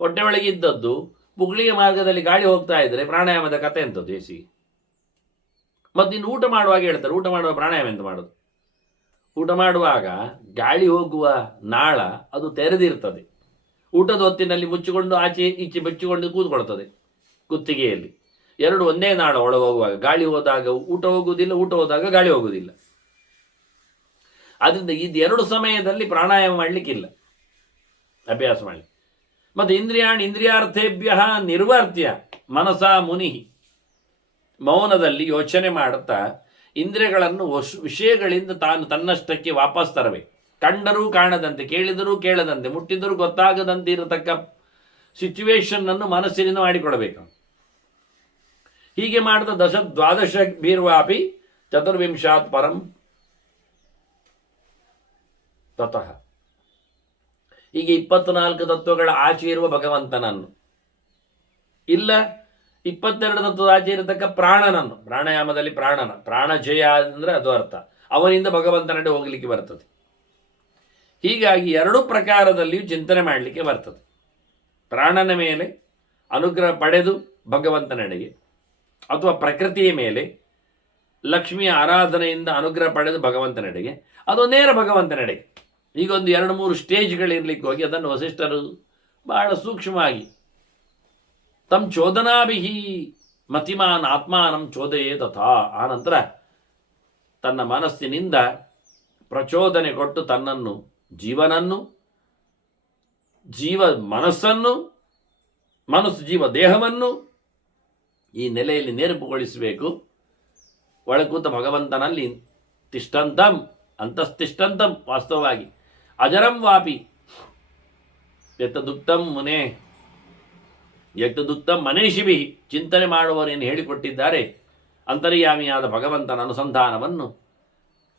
ಹೊಟ್ಟೆ ಒಳಗೆ ಇದ್ದದ್ದು ಪುಗ್ಲಿಗೆ ಮಾರ್ಗದಲ್ಲಿ ಗಾಳಿ ಹೋಗ್ತಾ ಇದ್ರೆ ಪ್ರಾಣಾಯಾಮದ ಕತೆ ಎಂಥದ್ದು ದೇಸಿ. ಮತ್ತು ಇನ್ನು ಊಟ ಮಾಡುವಾಗ ಹೇಳ್ತಾರೆ, ಊಟ ಮಾಡುವ ಪ್ರಾಣಾಯಾಮ ಎಂತ ಮಾಡೋದು? ಊಟ ಮಾಡುವಾಗ ಗಾಳಿ ಹೋಗುವ ನಾಳ ಅದು ತೆರೆದಿರ್ತದೆ. ಊಟದ ಹೊತ್ತಿನಲ್ಲಿ ಮುಚ್ಚಿಕೊಂಡು ಆಚೆ ಈಚೆ ಬೆಚ್ಚಿಕೊಂಡು ಕೂತ್ಕೊಳ್ತದೆ ಕುತ್ತಿಗೆಯಲ್ಲಿ. ಎರಡು ಒಂದೇ ನಾಳ ಒಳಗೆ ಹೋಗುವಾಗ. ಗಾಳಿ ಹೋದಾಗ ಊಟ ಹೋಗುವುದಿಲ್ಲ, ಊಟ ಹೋದಾಗ ಗಾಳಿ ಹೋಗುವುದಿಲ್ಲ. ಆದ್ದರಿಂದ ಇದೆರಡು ಸಮಯದಲ್ಲಿ ಪ್ರಾಣಾಯಾಮ ಮಾಡಲಿಕ್ಕಿಲ್ಲ, ಅಭ್ಯಾಸ ಮಾಡಿ. ಮತ್ತು ಇಂದ್ರಿಯಾರ್ಥೇಭ್ಯ ನಿರ್ವರ್ತ್ಯ ಮನಸ ಮುನಿ, ಮೌನದಲ್ಲಿ ಯೋಚನೆ ಮಾಡುತ್ತಾ ಇಂದ್ರಿಯಗಳನ್ನು ವಿಷಯಗಳಿಂದ ತಾನು ತನ್ನಷ್ಟಕ್ಕೆ ವಾಪಸ್ ತರಬೇಕು. ಕಂಡರೂ ಕಾಣದಂತೆ, ಕೇಳಿದರೂ ಕೇಳದಂತೆ, ಮುಟ್ಟಿದರೂ ಗೊತ್ತಾಗದಂತೆ ಇರತಕ್ಕ ಸಿಚುವೇಶನ್ ಅನ್ನು ಮನಸ್ಸಿನಿಂದ ಮಾಡಿಕೊಡಬೇಕು. ಹೀಗೆ ಮಾಡಿದ ದ್ವಾದಶ ಭೀರ್ವಾಪಿ ಚತುರ್ವಿಂಶಾತ್ ಪರಂ ತತಃ. ಹೀಗೆ 24 ತತ್ವಗಳ ಆಚೆ ಇರುವ ಭಗವಂತನನ್ನು, ಇಲ್ಲ 22 ತತ್ವದ ಆಚೆ ಇರತಕ್ಕ ಪ್ರಾಣನನ್ನು, ಪ್ರಾಣಾಯಾಮದಲ್ಲಿ ಪ್ರಾಣಜಯ ಅಂದರೆ ಅದು ಅರ್ಥ, ಅವನಿಂದ ಭಗವಂತನಡೆ ಹೋಗಲಿಕ್ಕೆ ಬರ್ತದೆ. ಹೀಗಾಗಿ ಎರಡೂ ಪ್ರಕಾರದಲ್ಲಿಯೂ ಚಿಂತನೆ ಮಾಡಲಿಕ್ಕೆ ಬರ್ತದೆ. ಪ್ರಾಣನ ಮೇಲೆ ಅನುಗ್ರಹ ಪಡೆದು ಭಗವಂತನೆಡೆಗೆ, ಅಥವಾ ಪ್ರಕೃತಿಯ ಮೇಲೆ ಲಕ್ಷ್ಮಿಯ ಆರಾಧನೆಯಿಂದ ಅನುಗ್ರಹ ಪಡೆದು ಭಗವಂತನೆಡೆಗೆ, ಅದು ನೇರ ಭಗವಂತನೆಡೆಗೆ. ಈಗೊಂದು 2-3 ಸ್ಟೇಜ್ಗಳಿರ್ಲಿಕ್ಕೆ ಹೋಗಿ ಅದನ್ನು ವಸಿಷ್ಠರು ಬಹಳ ಸೂಕ್ಷ್ಮವಾಗಿ ತಮ್ಮ ಚೋದನಾಭಿಹಿ ಮತಿಮಾನ್ ಆತ್ಮಾನಂ ಚೋದಯೇ ತಥಾ, ಆ ನಂತರ ತನ್ನ ಮನಸ್ಸಿನಿಂದ ಪ್ರಚೋದನೆ ಕೊಟ್ಟು ತನ್ನನ್ನು, ಜೀವನನ್ನು, ಮನಸ್ಸನ್ನು, ಜೀವ ದೇಹವನ್ನು ಈ ನೆಲೆಯಲ್ಲಿ ನೆರಪುಗೊಳಿಸಬೇಕು. ಒಳಕೂತ ಭಗವಂತನಲ್ಲಿ ತಿಷ್ಟಂತಂ ಅಂತಸ್ತಿಷ್ಟಂತಂ, ವಾಸ್ತವವಾಗಿ ಅಜರಂ ವಾಪಿ ಯತ್ ದುಕ್ತಂ ಮುನೆ ಯತ್ ದುಕ್ತಂ ಮನೇಶಿಭಿ, ಚಿಂತನೆ ಮಾಡುವವರೇನು ಹೇಳಿಕೊಟ್ಟಿದ್ದಾರೆ. ಅಂತರ್ಯಾಮಿಯಾದ ಭಗವಂತನ ಅನುಸಂಧಾನವನ್ನು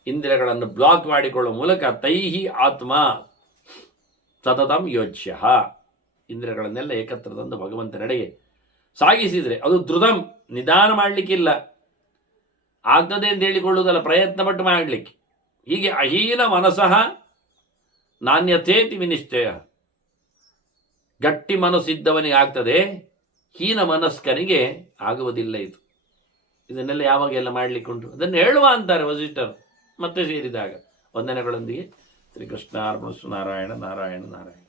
ಇಂದ್ರಿಯಗಳನ್ನು ಬ್ಲಾಕ್ ಮಾಡಿಕೊಳ್ಳುವ ಮೂಲಕ ತೈಹಿ ಆತ್ಮ ಸತತಂ ಯೋಚ್ಯ, ಇಂದ್ರಿಯಗಳನ್ನೆಲ್ಲ ಏಕತ್ರ ತಂದು ಭಗವಂತನೆಡೆಗೆ ಸಾಗಿಸಿದರೆ ಅದು ಧೃತಂ, ನಿಧಾನ ಮಾಡಲಿಕ್ಕಿಲ್ಲ, ಆಗ್ತದೆ ಅಂತ ಹೇಳಿಕೊಳ್ಳುವುದಲ್ಲ, ಪ್ರಯತ್ನ ಪಟ್ಟು ಮಾಡಲಿಕ್ಕೆ. ಹೀಗೆ ಅಹೀನ ಮನಸಃ ನಾಣ್ಯಥೇತಿ ವಿನಿಶ್ಚಯ, ಗಟ್ಟಿ ಮನಸ್ಸಿದ್ದವನಿಗೆ ಆಗ್ತದೆ, ಹೀನ ಮನಸ್ಕನಿಗೆ ಆಗುವುದಿಲ್ಲ. ಇದನ್ನೆಲ್ಲ ಯಾವಾಗೆಲ್ಲ ಮಾಡಲಿಕ್ಕುಂಟು ಅದನ್ನು ಹೇಳುವ ಅಂತಾರೆ ವಸಿಷ್ಠರು. ಮತ್ತೆ ಸೇರಿದಾಗ ವಂದನೆಗಳೊಂದಿಗೆ ಶ್ರೀಕೃಷ್ಣ ಅರ್ಪಣಸ್ತು. ನಾರಾಯಣ ನಾರಾಯಣ ನಾರಾಯಣ.